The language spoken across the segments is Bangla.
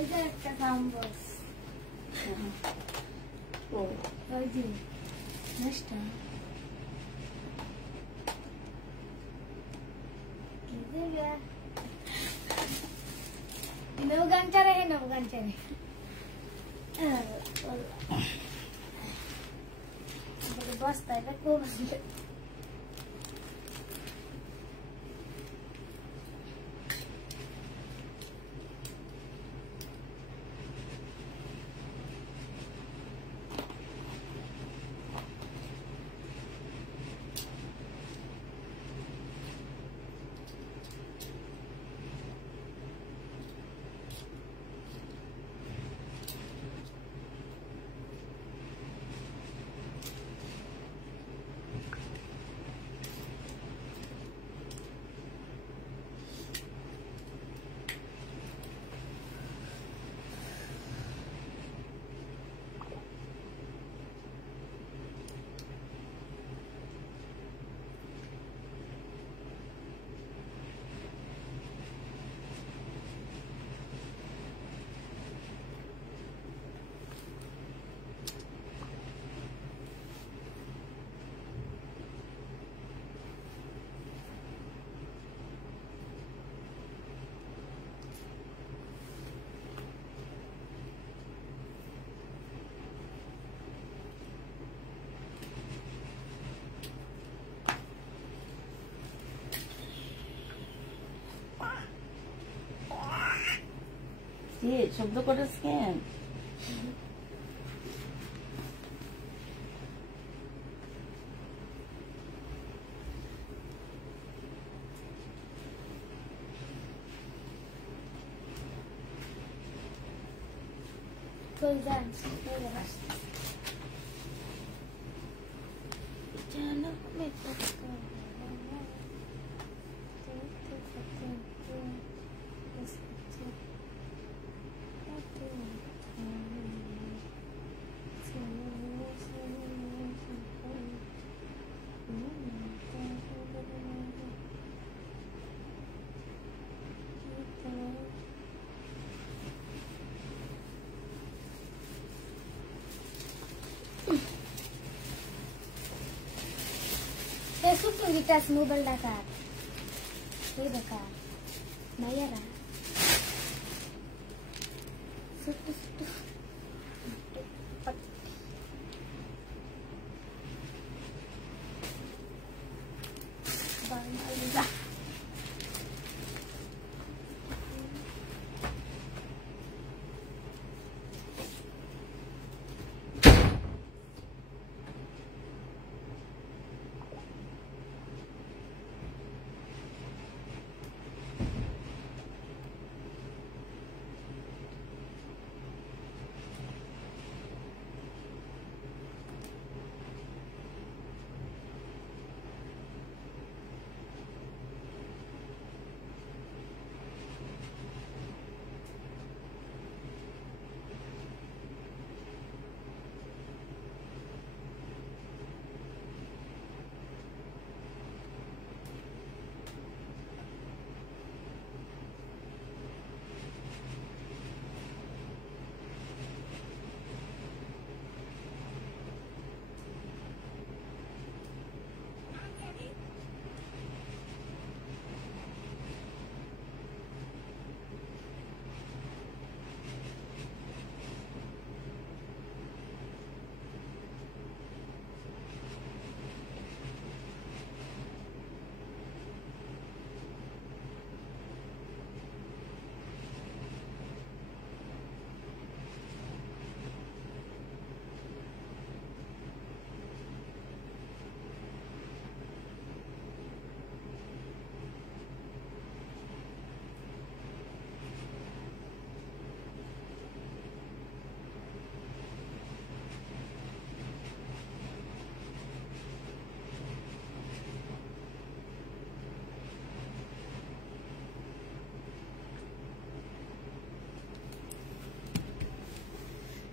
ওই যে একটা সাউন্ড বক্স ওই যে নেক্সট नवगान चले बस्ता है को শব্দ করে scan Facebook kita mobile dakar. Ini dakar. Mayara. Sutu.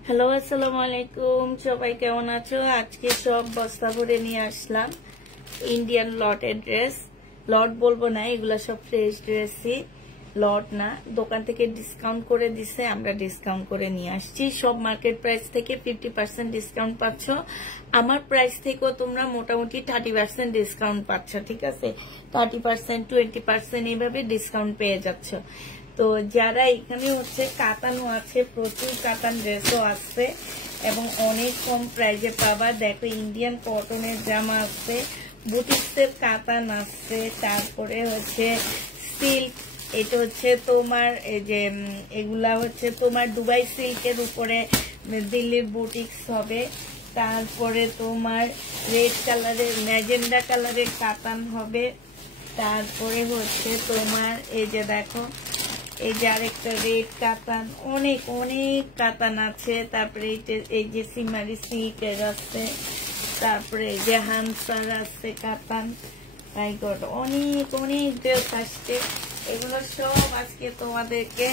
Hello আসসালামু আলাইকুম, সবাই কেমন আছো? আজকে সব বস্তা ভরে নিয়ে আসলাম ইন্ডিয়ান লটের ড্রেস। লট বলবো না, এগুলা সব ফ্রেশ ড্রেসই। লট না, দোকান থেকে ডিসকাউন্ট করে দিছে, আমরা ডিসকাউন্ট করে নিয়ে আসছি। সব মার্কেট প্রাইস থেকে 50% ডিসকাউন্ট পাচ্ছ, আমার প্রাইস থেকেও তোমরা মোটামুটি 30% ডিসকাউন্ট পাচ্ছ, ঠিক আছে? 30%, 20% এইভাবে ডিসকাউন্ট পেয়ে যাচ্ছ। তো যারা এখানে হচ্ছে কাতানও আছে, প্রচুর কাতান ড্রেসও আছে এবং অনেক কম প্রাইসে পাবা। দেখো ইন্ডিয়ান কটনের জামা আছে, বুটিক্সের কাতান আছে, তারপরে হচ্ছে সিল্ক, এটা হচ্ছে তোমার এই যে এগুলা হচ্ছে তোমার দুবাই সিল্কের উপরে দিল্লির বুটিক্স হবে। তারপরে তোমার রেড কালারের, ম্যাজেন্ডা কালারের কাতান হবে। তারপরে হচ্ছে তোমার এই যে দেখো এই যে আরেকটা রেড কাতান, অনেক অনেক কাতান আছে। তারপরে এই যে সিমারি সিল্কের আছে, তারপরে এই যে হামসার আছে কাতান। মাই গড, অনেক অনেক ড্রেস আসছে। এগুলো সব আজকে তোমাদেরকে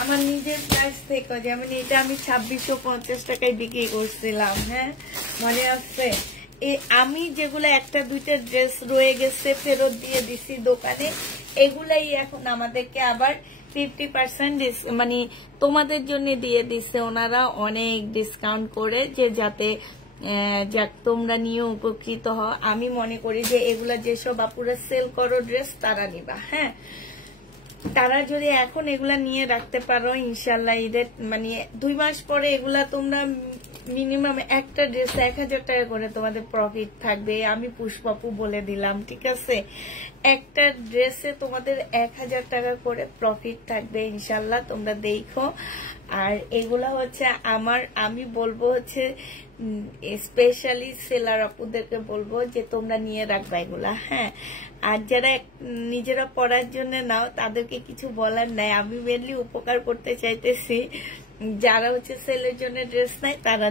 আমার নিজের প্রাইস থেকে, যেমন এটা আমি 2650 টাকায় বিক্রি করছিলাম, হ্যাঁ মনে আছে? আমি যেগুলো একটা দুইটা ড্রেস রয়ে গেছে ফেরত দিয়ে দিছি দোকানে, এগুলাই এখন আমাদেরকে আবার 50% মানে তোমাদের জন্য দিয়ে দিচ্ছে ওনারা অনেক ডিসকাউন্ট করে, যে যাতে যাক তোমরা নিয়ে উপকৃত হও। আমি মনে করি যে এগুলা যেসব আপুরা সেল করো ড্রেস তারা নিবা, হ্যাঁ তারা যদি এখন এগুলা নিয়ে রাখতে পারো ইনশাল্লাহ ঈদের মানে 2 মাস পরে এগুলা তোমরা মিনিমাম একটা ড্রেস 1000 টাকা করে তোমাদের প্রফিট থাকবে। আমি পুষ্পাপু বলে দিলাম, ঠিক আছে? একটা ড্রেসে তোমাদের 1000 টাকা করে প্রফিট থাকবে ইনশাল্লাহ, তোমরা দেখো। আর এগুলা হচ্ছে আমি বলবো হচ্ছে স্পেশালি সেলার আপুদেরকে বলবো যে তোমরা নিয়ে রাখবা এগুলা, হ্যাঁ। আর যারা নিজেরা পড়ার জন্য নাও তাদেরকে কিছু বলার নাই, আমি মেনলি উপকার করতে চাইতেছি। যারা হচ্ছে সেলের জন্য ড্রেস নাই তারা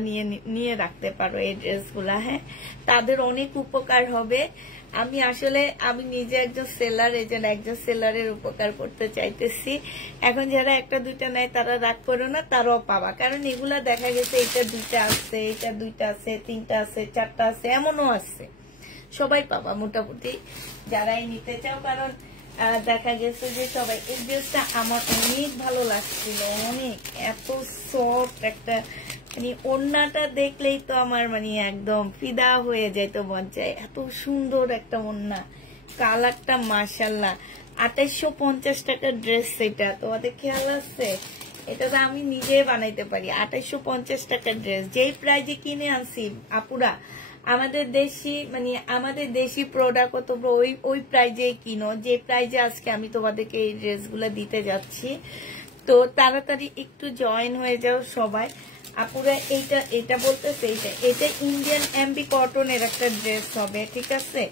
নিয়ে রাখতে পারো এই ড্রেসগুলা, হ্যাঁ তাদের অনেক উপকার হবে। আমি নিজে একজন সেলার, এই জন্য একজন সেলারের উপকার করতে চাইতেছি। এখন যারা একটা দুইটা নাই তারা রাগ করো না, তারাও পাবা। কারণ এগুলা দেখা গেছে এটা 2টা আছে, এটা 2টা আছে, 3টা আছে, 4টা আছে, এমনও আছে, সবাই পাবা মোটামুটি যারাই নিতে চাও। কারণ দেখা গেছে যে সবাই, এই ড্রেসটা আমার অনেক ভালো লাগছিল, অনেক এত সফট একটা, মানে ওড়নাটা দেখলেই তো আমার মানে একদম ফিদা হয়ে যাইতো মন চায়, এত সুন্দর একটা ওড়না, কালারটা মাশাআল্লাহ। 2850 টাকার ড্রেস, সেটা তোমাদের খেয়াল আছে? এটা তো আমি নিজে বানাইতে পারি। 2850 টাকার ড্রেস, যেই প্রাইজে কিনে আনছি আপুরা, আমাদের দেশি প্রোডাক্ট তোমরা ওই প্রাইজে কিনো যে প্রাইজে আজকে আমি তোমাদেরকে এই ড্রেসগুলো দিতে যাচ্ছি। তো তাড়াতাড়ি একটু জয়েন হয়ে যাও সবাই আপুরা। এটা বলতেছে এটা ইন্ডিয়ান এমবি কটনের একটা ড্রেস হবে, ঠিক আছে?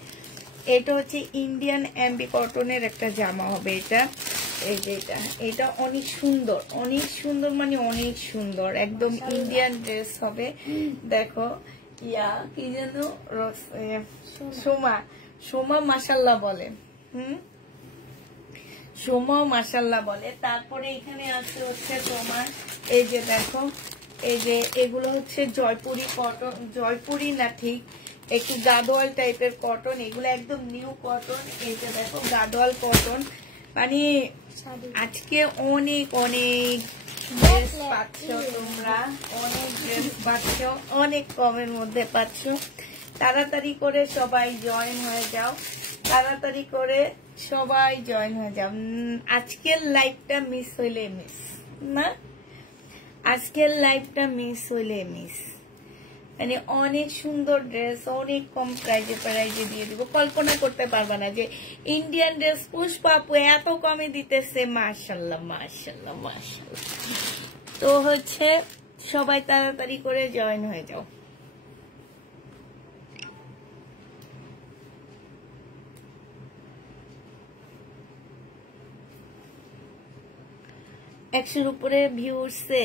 এটা হচ্ছে ইন্ডিয়ান এমবি কটনের একটা জামা হবে। এটা এই যে এটা অনেক সুন্দর, অনেক সুন্দর, মানে অনেক সুন্দর, একদম ইন্ডিয়ান ড্রেস হবে। দেখো কি যেন সোমা মাশাল্লাহ বলে, সোমা মাশাল্লাহ বলে। তারপরে এখানে আছে হচ্ছে তোমার এই যে দেখো, এই যে এগুলো হচ্ছে জয়পুরি কটন, জয়পুরি না ঠিক একটু গাদোয়াল টাইপের কটন, এগুলো একদম নিউ কটন। এই যে দেখো গাদোয়াল কটন, মানে আজকে অনেক অনেক ড্রেস পাচ্ছ তোমরা, অনেক ড্রেস পাচ্ছ, অনেক কমের মধ্যে পাচ্ছ। তাড়াতাড়ি করে সবাই জয়েন হয়ে যাও, তাড়াতাড়ি করে সবাই জয়েন হয়ে যাও। আজকের লাইভটা মিস হইলে মিস না, আজকের লাইভটা মিস হইলে মিস। মানে অনেক সুন্দর ড্রেস, অনেক কম প্রাইজে দিয়ে দিব, কল্পনা করতে পারবা না যে ইন্ডিয়ান ড্রেস পুষ্পা আপু এত কমে দিতেছে। মাশাল্লাহ মাশাল্লাহ মাশাল্লাহ। তো হচ্ছে সবাই তাড়াতাড়ি করে জয়েন হয়ে যাও। একশোর উপরে ভিউ উঠছে,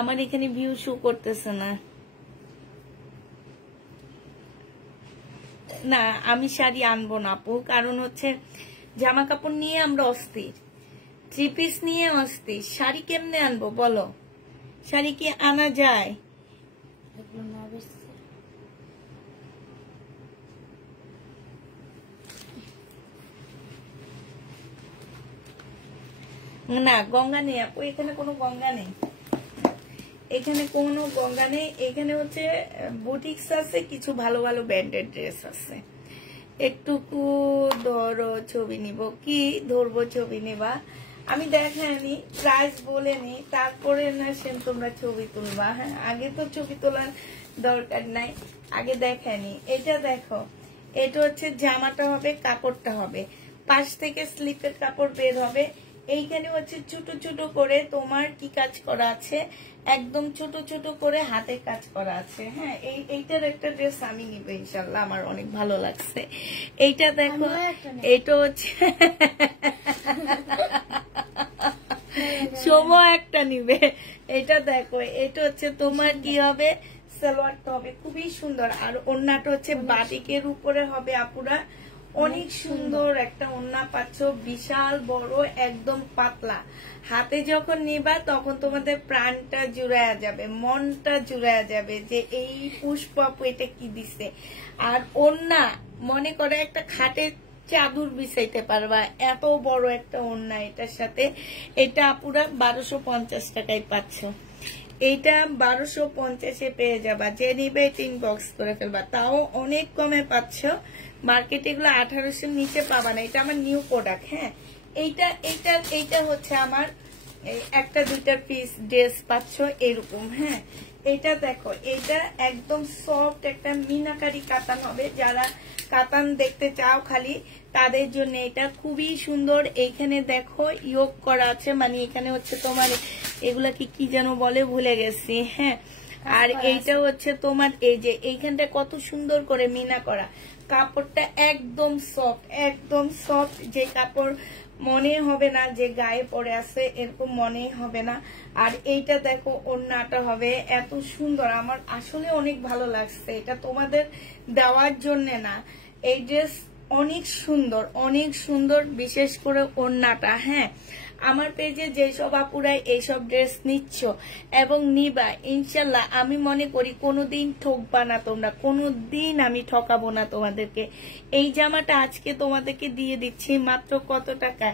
আমার এখানে ভিউ শো করতেছে না। না আমি শাড়ি আনবো না আপু, কারণ হচ্ছে জামা কাপড় নিয়ে আমরা অস্থির, 3 পিস নিয়ে অস্থির, শাড়ি কেমনে আনবো বলো? শাড়ি কি আনা যায়? না গঙ্গা নেই আপু, এখানে কোনো গঙ্গা নেই, এখানে কোনো গঙ্গা নেই। এখানে হচ্ছে বুটিক্স আছে, কিছু ভালো ভালো ব্র্যান্ডেড ড্রেস আছে। একটুকু ধরো ছবি নিব, কি ধরবো ছবি নেবা? আমি দেখাইনি, প্রাইস বলে নি, তারপরে না সেন তোমরা ছবি তুলবা। হ্যাঁ, আগে তো ছবি তোলার দরকার নাই, আগে দেখাইনি। এটা দেখো, এটা হচ্ছে জামাটা হবে, কাপড়টা হবে, পাশ থেকে স্লিপের কাপড় বের হবে। এইখানে হচ্ছে ছোট ছোট করে তোমার কি কাজ করা আছে, একদম ছোট ছোট করে হাতে কাজ করা আছে। হ্যাঁ, এইটার একটা ড্রেস আমি নিব ইনশাল্লাহ, আমার অনেক ভালো লাগছে। এইটা দেখো, এটা হচ্ছে সময় একটা নিবে। এটা দেখো, এটা হচ্ছে তোমার কি হবে, সালোয়ারটা হবে খুবই সুন্দর, আর ওড়নাটা হচ্ছে বাটিকের উপরে হবে আপুরা। অনেক সুন্দর একটা ওড়না পাচ্ছ, বিশাল বড়, একদম পাতলা। হাতে যখন নিবা তখন তোমাদের প্রাণটা জুড়ায়া যাবে, মনটা জুড়ায়া যাবে যে এই পুষ্প আপু এটা কি দিছে। আর ওড়না মনে করে একটা খাটে চাদর বিছাইতে পারবা, এত বড় একটা ওড়না এটার সাথে। এটা আপুরা 1250 টাকায় পাচ্ছ, এইটা 1250-এ পেয়ে যাবা। যে নিবে ইনবক্স করে ফেলবা, তাও অনেক কমে পাচ্ছ। মার্কেটে এগুলো 1800-এর নিচে পাবা না, এটা আমার নিউ প্রোডাক্ট। হ্যাঁ, এইটা হচ্ছে আমার একটা দুইটা পিস ড্রেস পাচ্ছ এরকম। হ্যাঁ, এটা দেখো, এটা একদম সফট একটা মিনাকারি কাতান হবে, যারা কাতান দেখতে চাও খালি তাদের জন্য এটা খুবই সুন্দর। এইখানে দেখো ইয়োগ করা আছে, মানে এখানে হচ্ছে তোমার এগুলা কি যেন বলে ভুলে গেছি। হ্যাঁ, আর এইটা হচ্ছে তোমার এই যে এইখানটা কত সুন্দর করে মিনা করা, কাপড়টা একদম সফট, একদম সফট, যে কাপড় মনে হবে না যে গায়ে পড়ে আছে, এরকম মনেই হবে না। আর এইটা দেখো ওড়নাটা হবে এত সুন্দর, আমার আসলে অনেক ভালো লাগছে। এটা তোমাদের দেওয়ার জন্য না, এই ড্রেস অনেক সুন্দর, অনেক সুন্দর, বিশেষ করে ওড়নাটা। হ্যাঁ, আমার পেজে যেসব আপুরাই এইসব ড্রেস নিচ্ছ এবং নিবা, ইনশাল্লাহ আমি মনে করি কোনোদিন ঠকবা না তোমরা, কোনোদিন আমি ঠকাবো না তোমাদেরকে। এই জামাটা আজকে তোমাদেরকে দিয়ে দিচ্ছি মাত্র কত টাকা,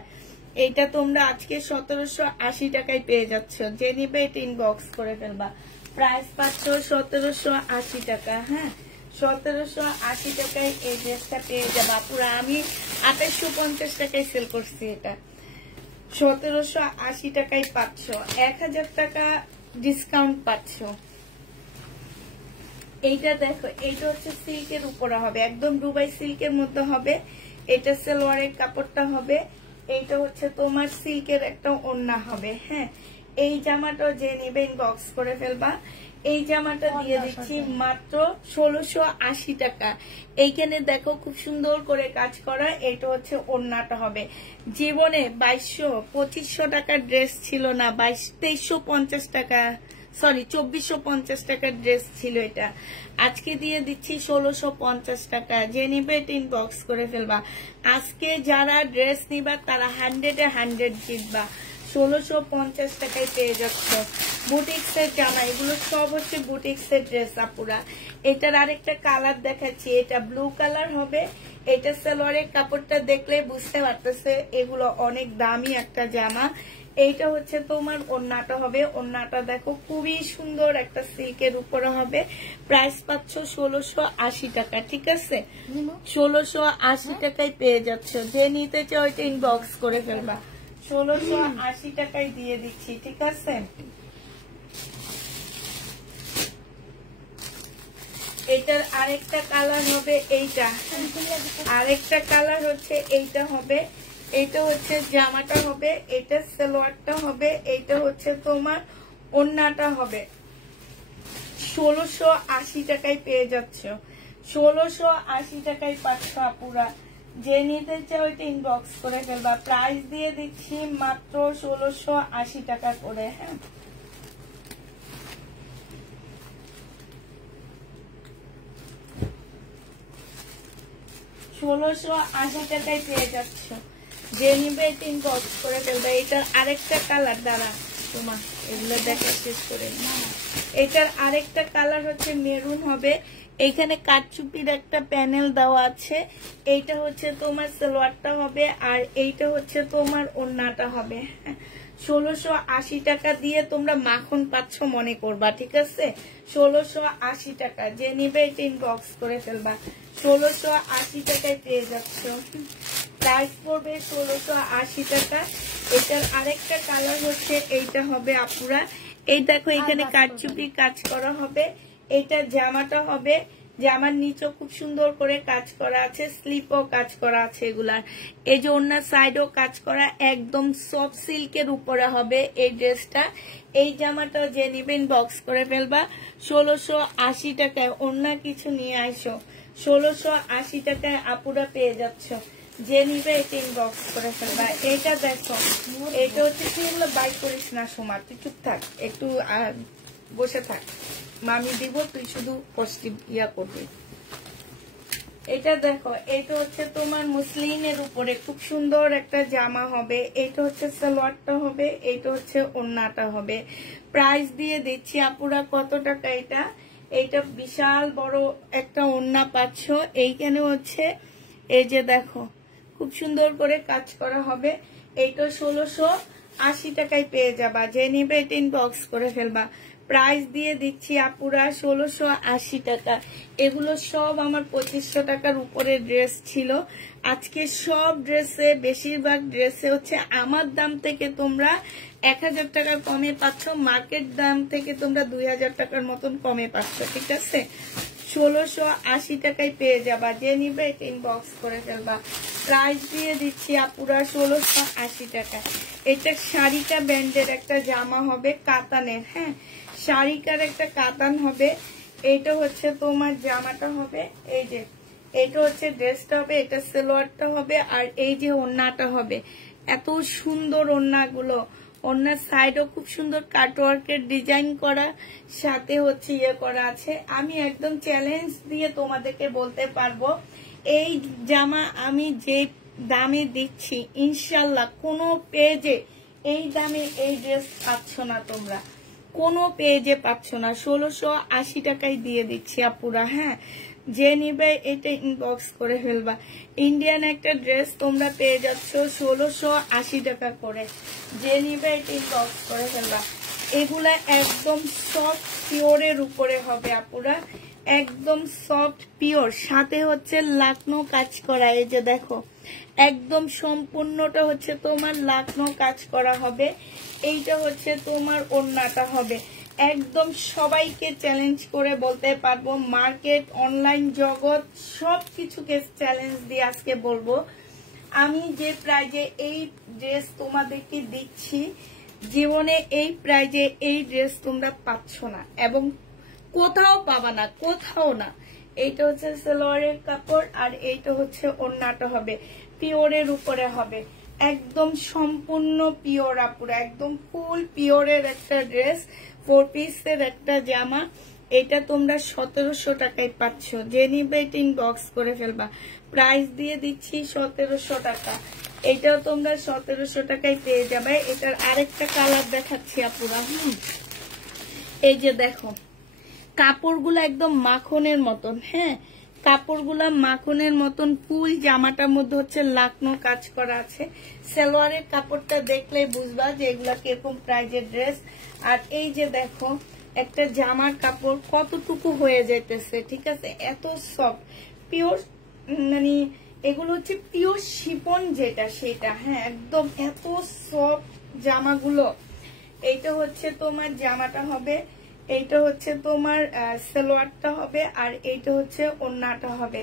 এইটা তোমরা আজকে 1780 টাকায় পেয়ে যাচ্ছ। যে নিবে এটা ইনবক্স করে ফেলবা, প্রাইস পাচ্ছ 1780 টাকা। হ্যাঁ, 1780 টাকায় এই ড্রেসটা পেয়ে যাবা পুরা। আমি 2850 টাকায় সেল করছি, এটা 1780 টাকায় পাচ্ছ, 1000 টাকা ডিসকাউন্ট পাচ্ছ। এইটা দেখো, এইটা হচ্ছে সিল্কের উপরে হবে, একদম দুবাই সিল্কের মধ্যে হবে। এটা সালোয়ারের কাপড়টা হবে, এইটা হচ্ছে তোমার সিল্কের একটা ওড়না হবে। হ্যাঁ, এই জামাটা যে নেবে ইনবক্স করে ফেলবা। এই জামাটা দিয়ে দিচ্ছি মাত্র 1680 টাকা। এইখানে দেখো খুব সুন্দর করে কাজ করা, এটা হচ্ছে ওড়নাটা হবে। জীবনে 2200-2500 টাকার ড্রেস ছিল না, 2350 টাকা, সরি 2450 টাকার ড্রেস ছিল এটা, আজকে দিয়ে দিচ্ছি 1650 টাকা। যে নিবে ইনবক্স করে ফেলবা। আজকে যারা ড্রেস নিবা তারা 100-এ 100 জিতবা। 1650 টাকায় পেয়ে যাচ্ছ বুটিক্সের জামা, এগুলো সব হচ্ছে বুটিক্সের ড্রেস আপুরা। এটার আরেকটা কালার দেখাচ্ছি, এটা ব্লু কালার হবে। এটা সালোয়ারের কাপড়টা দেখলে বুঝতে পারতেছে এগুলো অনেক দামি একটা জামা। এইটা হচ্ছে তোমার ওড়নাটা হবে, ওড়নাটা দেখো খুবই সুন্দর একটা সিল্কের উপরে হবে। প্রাইস পাচ্ছ 1680 টাকা। ঠিক আছে, 1680 টাকায় পেয়ে যাচ্ছ। যে নিতে চাও এটা ইনবক্স করে ফেলবা, 1680 টাকায় দিয়ে দিচ্ছি। ঠিক আছে, এটার আরেকটা কালার হবে এইটা, আরেকটা কালার হচ্ছে এইটা হবে। এটা হচ্ছে জামাটা হবে, এটা সালোয়ারটা হবে, এইটা হচ্ছে তোমার ওড়নাটা হবে। 1680 টাকায় পেয়ে যাচ্ছ, 1680 টাকায় পাচ্ছ আপুরা। যে নিতে চাও এটা ইনবক্স করে ফেলবা। প্রাইস দিয়ে দিচ্ছি মাত্র 1680 টাকা করে। হ্যাঁ, 1680 টাকায় পেয়ে যাচ্ছ। যে নিবে এটা ইনবক্স করে ফেলবে। এটার আরেকটা কালার, দাঁড়া তোমার এগুলো দেখা শেষ করে। এটার আরেকটা কালার হচ্ছে মেরুন হবে। এইখানে কাটচুপির একটা প্যানেল দেওয়া আছে। এইটা হচ্ছে তোমার সালোয়ারটা হবে, আর এইটা হচ্ছে তোমার ওড়নাটা হবে। 1680 টাকা দিয়ে তোমরা মাখন পাচ্ছ মনে করবা, ঠিক আছে? 1680 টাকা, যে নিবে এটা ইনবক্স করে ফেলবা। 1680 টাকায় পেয়ে যাচ্ছ। প্রাইস পড়বে 1680 টাকা। এটার আরেকটা কালার হচ্ছে এইটা হবে আপুরা, এই দেখো এখানে কারচুপি কাজ করা হবে। এটা জামাটা হবে, জামার নিচে খুব সুন্দর করে কাজ করা আছে, স্লিপও কাজ করা আছে এগুলার। এই যে ওড়নার সাইডও কাজ করা, একদম সফট সিল্কের উপরে হবে এই ড্রেসটা। এই জামাটা যে নিবেন বক্স করে ফেলবা 1680 টাকায়। ওড়না কিছু নিয়ে আইসো, 1680 টাকায় আপুরা পেয়ে যাচ্ছ। যে নিবে এটা ইনবক্স করে ফেলবা। এটা দেখো, এটা হচ্ছে তুই এগুলো বাই করিস না সোমা, তুই চুপ থাক, একটু বসে থাক, মামি দিব, তুই শুধু পজিটিভ ইয়া করবি। এটা দেখো, এটা হচ্ছে তোমার মুসলিনের উপরে খুব সুন্দর একটা জামা হবে। এটা হচ্ছে সালোয়ারটা হবে, এটা হচ্ছে ওড়নাটা হবে। প্রাইস দিয়ে দিচ্ছি আপুরা কত টাকা এটা? এইটা বিশাল বড় একটা ওড়না পাচ্ছ। এইখানে হচ্ছে এই যে দেখো খুব সুন্দর করে কাজ করা হবে। এইটা 1680 টাকায় পেয়ে যাবা। যে নিবে এটা ইনবক্স করে ফেলবা। প্রাইস দিয়ে দিচ্ছি আপুরা 1680 টাকা। এগুলো সব আমার 2500 টাকার উপরে ড্রেস ছিল। আজকে সব ড্রেসে, বেশিরভাগ ড্রেসে হচ্ছে আমার দাম থেকে তোমরা 1000 টাকার কমে পাচ্ছ, মার্কেট দাম থেকে তোমরা 2000 টাকার মতন কমে পাচ্ছ, ঠিক আছে? 1680 টাকায় পেয়ে যাবা। যে নিবে এটা ইনবক্স করে ফেলবা। প্রাইস দিয়ে দিচ্ছি আপুরা 1680 টাকা। এটা শাড়িটা ব্যান্ডের একটা জামা হবে, কাতানের, হ্যাঁ শাড়িকার একটা কাতান হবে। এটা হচ্ছে তোমার জামাটা হবে, এই যে এটা হচ্ছে ড্রেসটা হবে, এটা সালোয়ারটা হবে, আর এই যে ওড়নাটা হবে। এত সুন্দর ওড়নাগুলো, ওড়নার সাইডও খুব সুন্দর কাটওয়ার্কের ডিজাইন করা, সাথে হচ্ছে ইয়ে করা আছে। আমি একদম চ্যালেঞ্জ দিয়ে তোমাদেরকে বলতে পারবো এই জামা আমি যে দামে দিচ্ছি ইনশাল্লাহ কোনো পেজে এই দামে এই ড্রেস পাচ্ছ না তোমরা, কোনো পেজে পাচ্ছ না। 1680 টাকায় দিয়ে দিচ্ছি আপুরা, হ্যাঁ যে নিবে এটা ইনবক্স করে ফেলবা। ইন্ডিয়ান একটা ড্রেস তোমরা পেয়ে যাচ্ছ 1680 টাকা করে। যে নিবে এটা ইনবক্স করে ফেলবা। এগুলা একদম সফট পিওরের উপরে হবে আপুরা, একদম সফট পিওর, সাথে হচ্ছে লাকনো কাজ করা। এই যে দেখো একদম সম্পূর্ণটা হচ্ছে তোমার লাকনো কাজ করা হবে। এইটা হচ্ছে তোমার ওড়নাটা হবে। একদম সবাইকে চ্যালেঞ্জ করে বলতে পারবো, মার্কেট, অনলাইন জগৎ সবকিছুকে চ্যালেঞ্জ দিয়ে আজকে বলবো আমি যে প্রাইজে এই ড্রেস তোমাদেরকে দিচ্ছি, জীবনে এই প্রাইজে এই ড্রেস তোমরা পাচ্ছ না এবং কোথাও পাবা না, কোথাও না। এইটা হচ্ছে সালোয়ারের কাপড়, আর এইটা হচ্ছে ওড়নাটা হবে, পিওরের উপরে হবে, একদম সম্পূর্ণ পিওর আপুরা, একদম ফুল পিওরের একটা ড্রেস, 4 পিসের একটা জামা। এটা তোমরা 1700 টাকায় পাচ্ছ। যে নিবে এটা ইনবক্স করে ফেলবা। প্রাইস দিয়ে দিচ্ছি 1700 টাকা। এটাও তোমরা 1700 টাকায় পেয়ে যাবে। এটার আরেকটা কালার দেখাচ্ছি আপুরা। এই যে দেখো কাপড়গুলো একদম মাখনের মতন, হ্যাঁ কাপড়গুলা মাখনের মতন। ফুল জামাটার মধ্যে হচ্ছে লাকনো কাজ করা আছে। সালোয়ারের কাপড়টা দেখলে বুঝবা যে এগুলা কিরকম প্রাইজের ড্রেস। আর এই যে দেখো একটা জামার কাপড় কতটুকু হয়ে যাইতেছে, ঠিক আছে? এত সফট পিওর, মানে এগুলো হচ্ছে পিওর শিফন যেটা সেটা, হ্যাঁ একদম এত সফট জামাগুলো। এইটা হচ্ছে তোমার জামাটা হবে, এইটা হচ্ছে তোমার সালোয়ারটা হবে, আর এইটা হচ্ছে ওড়নাটা হবে।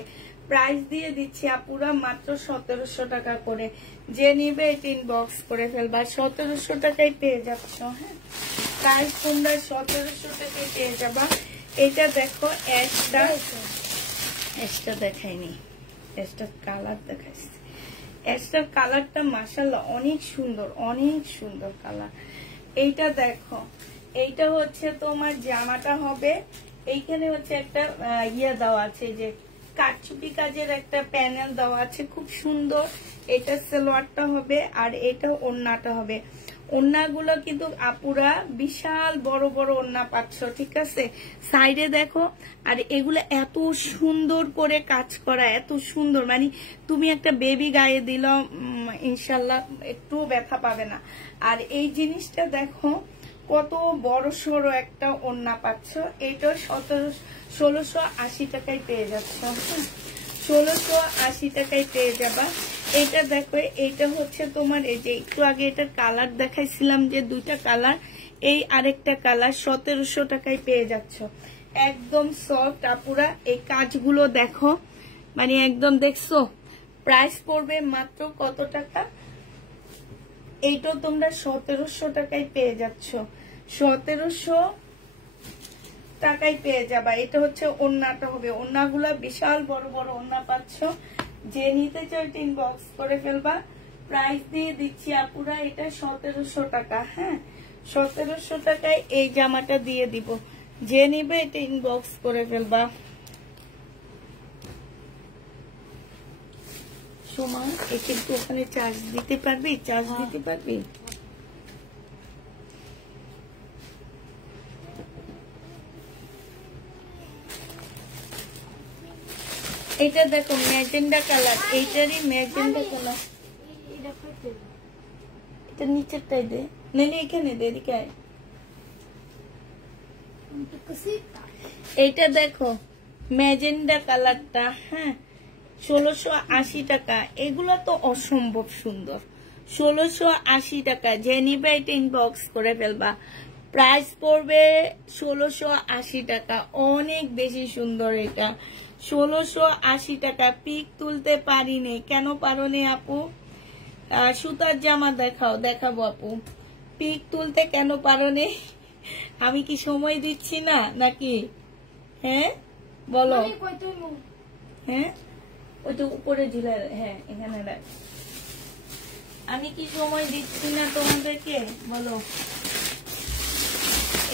প্রাইস দিয়ে দিচ্ছি আপুরা মাত্র 1700 টাকা করে। যে নিবে এটা ইনবক্স করে ফেলবা। 1700 টাকায় পেয়ে যাচ্ছ, হ্যাঁ প্রাইস তোমরা 1700 টাকায় পেয়ে যাবা। এটা দেখো অ্যাশটা দেখাইনি, অ্যাশটার কালার দেখাইছি। অ্যাশটার কালারটা মাশাআল্লাহ অনেক সুন্দর, অনেক সুন্দর কালার। এইটা দেখো, এইটা হচ্ছে তোমার জামাটা হবে। এইখানে হচ্ছে একটা ইয়ে দেওয়া আছে, যে কারচুপি কাজের একটা প্যানেল দেওয়া আছে, খুব সুন্দর। এটা সালোয়ারটা হবে আর এটা ওড়নাটা হবে। ওড়নাগুলো কিন্তু আপুরা বিশাল বড় বড় ওড়না পাচ্ছ, ঠিক আছে। সাইডে দেখো, আর এগুলো এত সুন্দর করে কাজ করা, এত সুন্দর, মানে তুমি একটা বেবি গায়ে দিল ইনশাল্লাহ একটু ব্যথা পাবে না। আর এই জিনিসটা দেখো কত বড় সড়ো একটা ওড়না পাচ্ছ। এটা 1680 টাকায় পেয়ে যাচ্ছ, 1680 টাকায় পেয়ে যাবা। এটা দেখো, এটা হচ্ছে তোমার এই যে একটু আগে এটার কালার দেখাইছিলাম যে দুইটা কালার, এই আরেকটা কালার 1700 টাকায় পেয়ে যাচ্ছ। একদম সফট আপুরা, এই কাজগুলো দেখো, মানে একদম দেখছো। প্রাইস পড়বে মাত্র কত টাকা? এইটা তোমরা 1700 টাকায় পেয়ে যাচ্ছ, 1700 টাকায় পেয়ে যাবা। এটা হচ্ছে ওড়নাটা হবে, ওড়নাগুলা বিশাল বড় বড় ওড়না পাচ্ছ। যে নিতে চাও ইনবক্স করে ফেলবা। প্রাইস দিয়ে দিচ্ছি আপুরা এটা 1700 টাকা। হ্যাঁ, 1700 টাকায় এই জামাটা দিয়ে দিব। যে নিবে এটা ইনবক্স করে ফেলবা। সময় এটা একটু ওখানে চার্জ দিতে পারবি, চার্জ দিতে পারবি। এটা দেখো ম্যাজেন্ডা কালার, এইটারই ম্যাজেন্ডা কালার। এটা নিচেরটাই দে, নাহলে এখানে দে, এদিকে আয়। এইটা দেখো ম্যাজেন্ডা কালারটা, হ্যাঁ 1680 টাকা। এগুলা তো অসম্ভব সুন্দর, 1680 টাকা। যে নিবে এটা ইনবক্স করে ফেলবা। প্রাইস পড়বে 1680 টাকা, অনেক বেশি সুন্দর। এটা 1680 টাকা। পিক তুলতে পারিনি, কেন পারোনি আপু? সুতার জামা দেখাও, দেখাবো আপু। পিক তুলতে কেন পারোনি? আমি কি সময় দিচ্ছি না নাকি? হ্যাঁ বলো। হ্যাঁ ওইটা উপরে ঝুলে, হ্যাঁ এখানে রাখ। আমি কি সময় দিচ্ছি না তোমাদেরকে? বলো।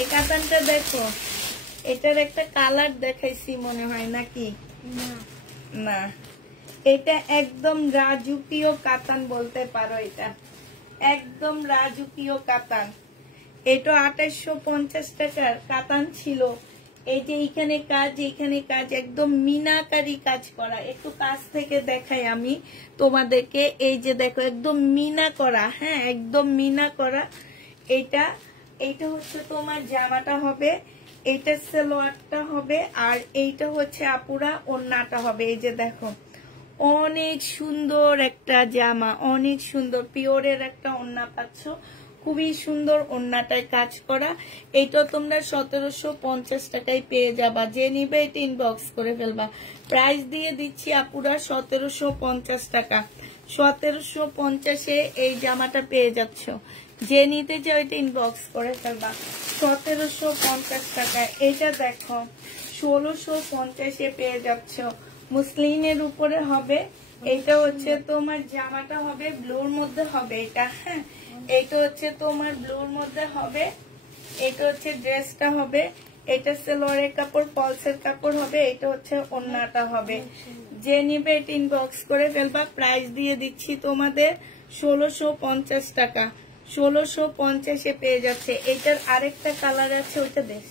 এই কাতানটা দেখো, এটার একটা কালার দেখাইছি মনে হয় নাকি? না, এটা একদম রাজুকীয় কাতান বলতে পারো। এটা একদম রাজুকীয় কাতান। এটা 2850 টাকার কাতান ছিল। এই যে এইখানে কাজ, এইখানে কাজ, একদম মিনাকারি কাজ করা। একটু কাছ থেকে দেখাই আমি তোমাদেরকে। এই যে দেখো একদম মিনা করা, হ্যাঁ একদম মিনা করা। এইটা হচ্ছে তোমার জামাটা হবে, এইটা সালোয়ারটা হবে, আর এইটা হচ্ছে আপুরা ওড়নাটা হবে। এই যে দেখো অনেক সুন্দর একটা জামা, অনেক সুন্দর পিওরের একটা ওড়না পাচ্ছ। খুবই সুন্দর ওড়নাটায় কাজ করা। এইটা তোমরা 1750 টাকায় পেয়ে যাবা। যে নিবে এটা ইনবক্স করে ফেলবা। প্রাইস দিয়ে দিচ্ছি আপুরা 1750 টাকা। 1750-এ এই জামাটা পেয়ে যাচ্ছ। যে নিতে চাও এটা ইনবক্স করে ফেলবা। 1750 টাকা। এটা দেখো 1650-এ পেয়ে যাচ্ছ। মুসলিনের উপরে হবে। এটা হচ্ছে তোমার জামাটা হবে ব্লুর মধ্যে হবে এটা, হ্যাঁ এটা হচ্ছে তোমার ব্লুর মধ্যে হবে। এটা হচ্ছে ড্রেসটা হবে, এটা সালোয়ারের কাপড়, ফলসের কাপড় হবে। এটা হচ্ছে ওড়নাটা হবে। যে নিবে এটা ইনবক্স করে ফেলবা। প্রাইস দিয়ে দিচ্ছি তোমাদের 1650 টাকা। 1650-এ পেয়ে যাচ্ছে। এটার আরেকটা কালার আছে, ওইটা দেখ।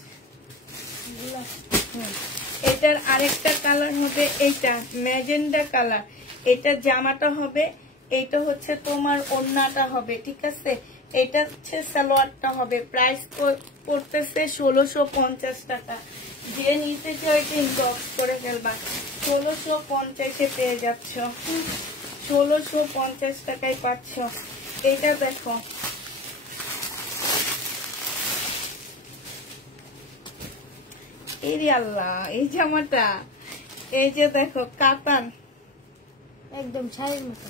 এটার আরেকটা কালার হবে এইটা ম্যাজেন্ডা কালার। এটা জামাটা হবে, এইটা হচ্ছে তোমার ওড়নাটা হবে, ঠিক আছে। এটা হচ্ছে সালোয়ারটা হবে। প্রাইস পড়তেছে 1650 টাকা। যে নিতে চাও এটা ইনবক্স করে ফেলবা। 1650-এ পেয়ে যাচ্ছ, 1650 টাকায় পাচ্ছ। এটা দেখো এরি আল্লাহ, এই জামাটা এই যে দেখো কাতান, একদম শাড়ির মতো,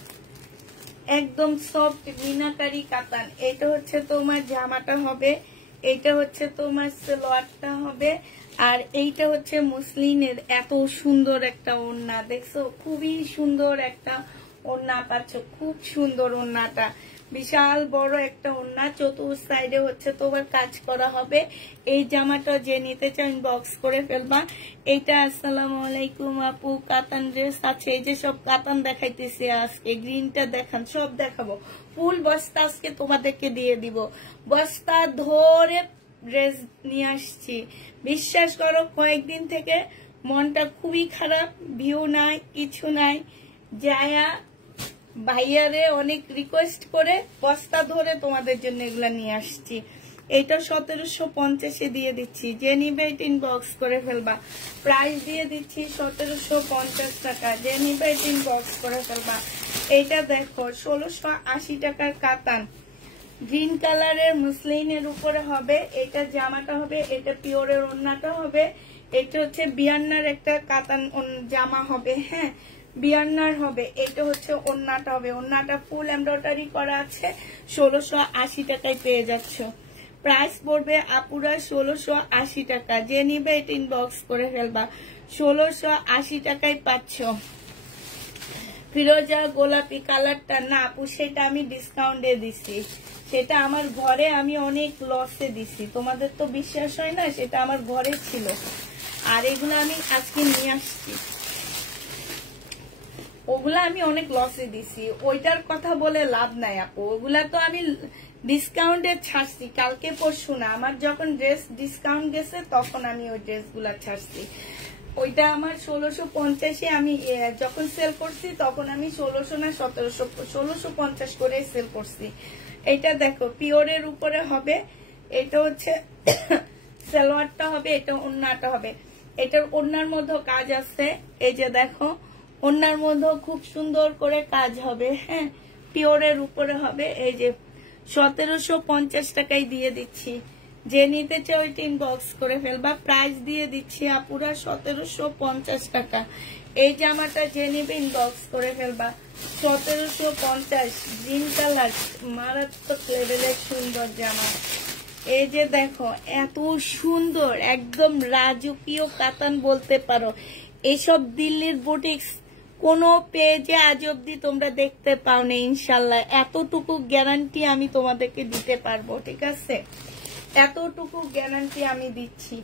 একদম সফট মিনাকারি কাতান। এটা হচ্ছে তোমার জামাটা হবে, এটা হচ্ছে তোমার সালোয়ারটা হবে, আর এইটা হচ্ছে মুসলিনের এত সুন্দর একটা ওড়না। দেখছো খুবই সুন্দর একটা ওড়না পাচ্ছ, খুব সুন্দর ওড়নাটা। বিশাল বড় একটা ওড়না, চতুর্থ সাইডে হচ্ছে তোমার কাজ করা হবে। এই জামাটা যে নিতে চাও ইনবক্স করে ফেলবা। এইটা আসসালামু আলাইকুম আপু, কাতান ড্রেস আছে। এই যে সব কাতান দেখাইতেছি আজকে, গ্রিনটা দেখান, সব দেখাবো। ফুল বস্তা আজকে তোমাদেরকে দিয়ে দিব, বস্তা ধরে ড্রেস নিয়ে আসছি। বিশ্বাস করো কয়েকদিন থেকে মনটা খুবই খারাপ, ভিউ নাই, কিছু নাই। যায়া ভাইয়ারে অনেক রিকোয়েস্ট করে বস্তা ধরে তোমাদের জন্য এগুলা নিয়ে আসছি। এটা 1750 দিয়ে দিচ্ছি, যে নিবে এটা ইনবক্স করে ফেলবা। প্রাইস দিয়ে দিচ্ছি 1750 টাকা, যে নিবে এটা ইনবক্স করে ফেলবা। এইটা দেখো 1680 টাকার কাতান, গ্রিন কালারের মুসলিনের উপরে হবে। এটা জামাটা হবে, এটা পিওরের ওড়নাটা হবে। এটা হচ্ছে বিয়ান্নার একটা কাতান জামা হবে, হ্যাঁ বিয়ান্নার হবে। এটা হচ্ছে ওড়নাটা হবে, ওড়নাটা ফুল এমব্রয়ডারি করা আছে। 1680 টাকায় পেয়ে যাচ্ছ। প্রাইস পড়বে আপুরা 1680 টাকা, যে নিবে এটা ইনবক্স করে ফেলবা। 1680 টাকায় পাচ্ছ। ফিরোজা গোলাপি কালারটা না আপু, সেটা আমি ডিসকাউন্টে দিছি, সেটা আমার ঘরে আমি অনেক লসে দিছি, তোমাদের তো বিশ্বাস হয় না, সেটা আমার ঘরে ছিল। আর এগুলো আমি আজকে নিয়ে আসছি, ওগুলা আমি অনেক লসে দিছি, ওইটার কথা বলে লাভ নাই আপু। ওগুলা তো আমি ডিসকাউন্টে ছাড়ছি কালকে পরশু না, আমার যখন ড্রেস ডিসকাউন্ট গেছে তখন আমি ওই ড্রেসগুলা ছাড়ছি। ওইটা আমার 1650 আমি যখন সেল করছি তখন আমি 1600 না 1650 করে সেল করছি। এটা দেখো পিওরের উপরে হবে, এটা হচ্ছে সালোয়ারটা হবে, এটা ওড়নাটা হবে। এটার ওড়নার মধ্যে কাজ আছে, এই যে দেখো ওড়নার মধ্যে খুব সুন্দর করে কাজ হবে, হ্যাঁ পিওরের উপরে হবে। এই যে 1750 টাকায় দিয়ে দিচ্ছি, যে নিতে চাও ওইটা ইনবক্স করে ফেলবা। প্রাইস দিয়ে দিচ্ছি আপুরা 1750 টাকা। এই জামাটা যে নিবে ইনবক্স করে ফেলবা। 1750, গ্রিন কালার, মারাত্মক লেভেলের সুন্দর জামা। এই যে দেখো এত সুন্দর, একদম রাজকীয় কাতান বলতে পারো। এইসব দিল্লির বুটিক্স কোন পেজে আজ অব্দি তোমরা দেখতে পাও না ইনশাল্লাহ। এতটুকু গ্যারান্টি আমি তোমাদেরকে দিতে পারবো, ঠিক আছে, এতটুকু গ্যারান্টি আমি দিচ্ছি।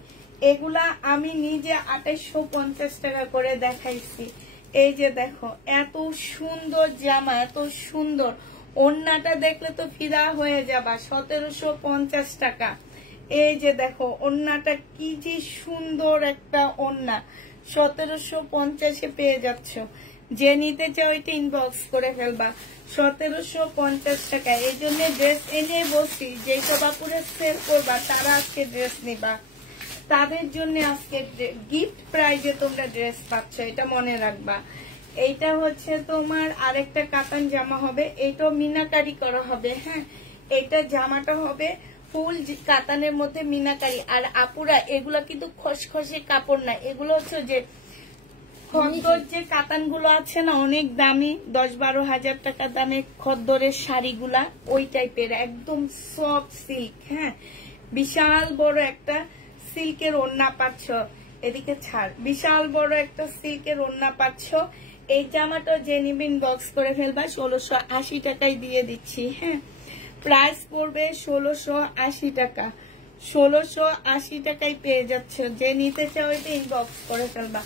এগুলা আমি নিজে 2850 টাকা করে দেখাইছি। এই যে দেখো এত সুন্দর জামা, এত সুন্দর ওড়নাটা দেখলে তো ফিদা হয়ে যাবা। 1750 টাকা। এই যে দেখো ওড়নাটা কি যে সুন্দর একটা ওড়না, 1750 পেয়ে যাচ্ছ। যে নিতে চাও এটা ইনবক্স করে ফেলবা। 1750 টাকা। এই জন্য ড্রেস এনে বসি, যেসব আপুরে সেল করবা তারা আজকে ড্রেস নিবা, তাদের জন্য আজকে গিফট প্রাইজে তোমরা ড্রেস পাচ্ছ, এটা মনে রাখবা। এইটা হচ্ছে তোমার আরেকটা কাতান জামা হবে, এইটাও মিনাকারি করা হবে, হ্যাঁ এটা জামাটা হবে ফুল কাতানের মধ্যে মিনাকারি। আর আপুরা এগুলা কিন্তু খসখসে কাপড় না, এগুলো হচ্ছে যে খদ্দর যে কাতান গুলো আছে না অনেক দামি, 10-12 হাজার টাকা দামে খদ্দরের শাড়িগুলা, ওই টাইপের একদম সফট সিল্ক, হ্যাঁ বিশাল বড় একটা সিল্কের ওড়না পাচ্ছ। এদিকে ছাড়, বিশাল বড় একটা সিল্কের ওড়না পাচ্ছ। এই জামাটা যে নিবে ইনবক্স করে ফেলবা। 1680 টাকায় দিয়ে দিচ্ছি, হ্যাঁ প্রাইস পড়বে 1680 টাকা। 1680 টাকায় পেয়ে যাচ্ছ, যে নিতে চাও এটা ইনবক্স করে ফেলবা।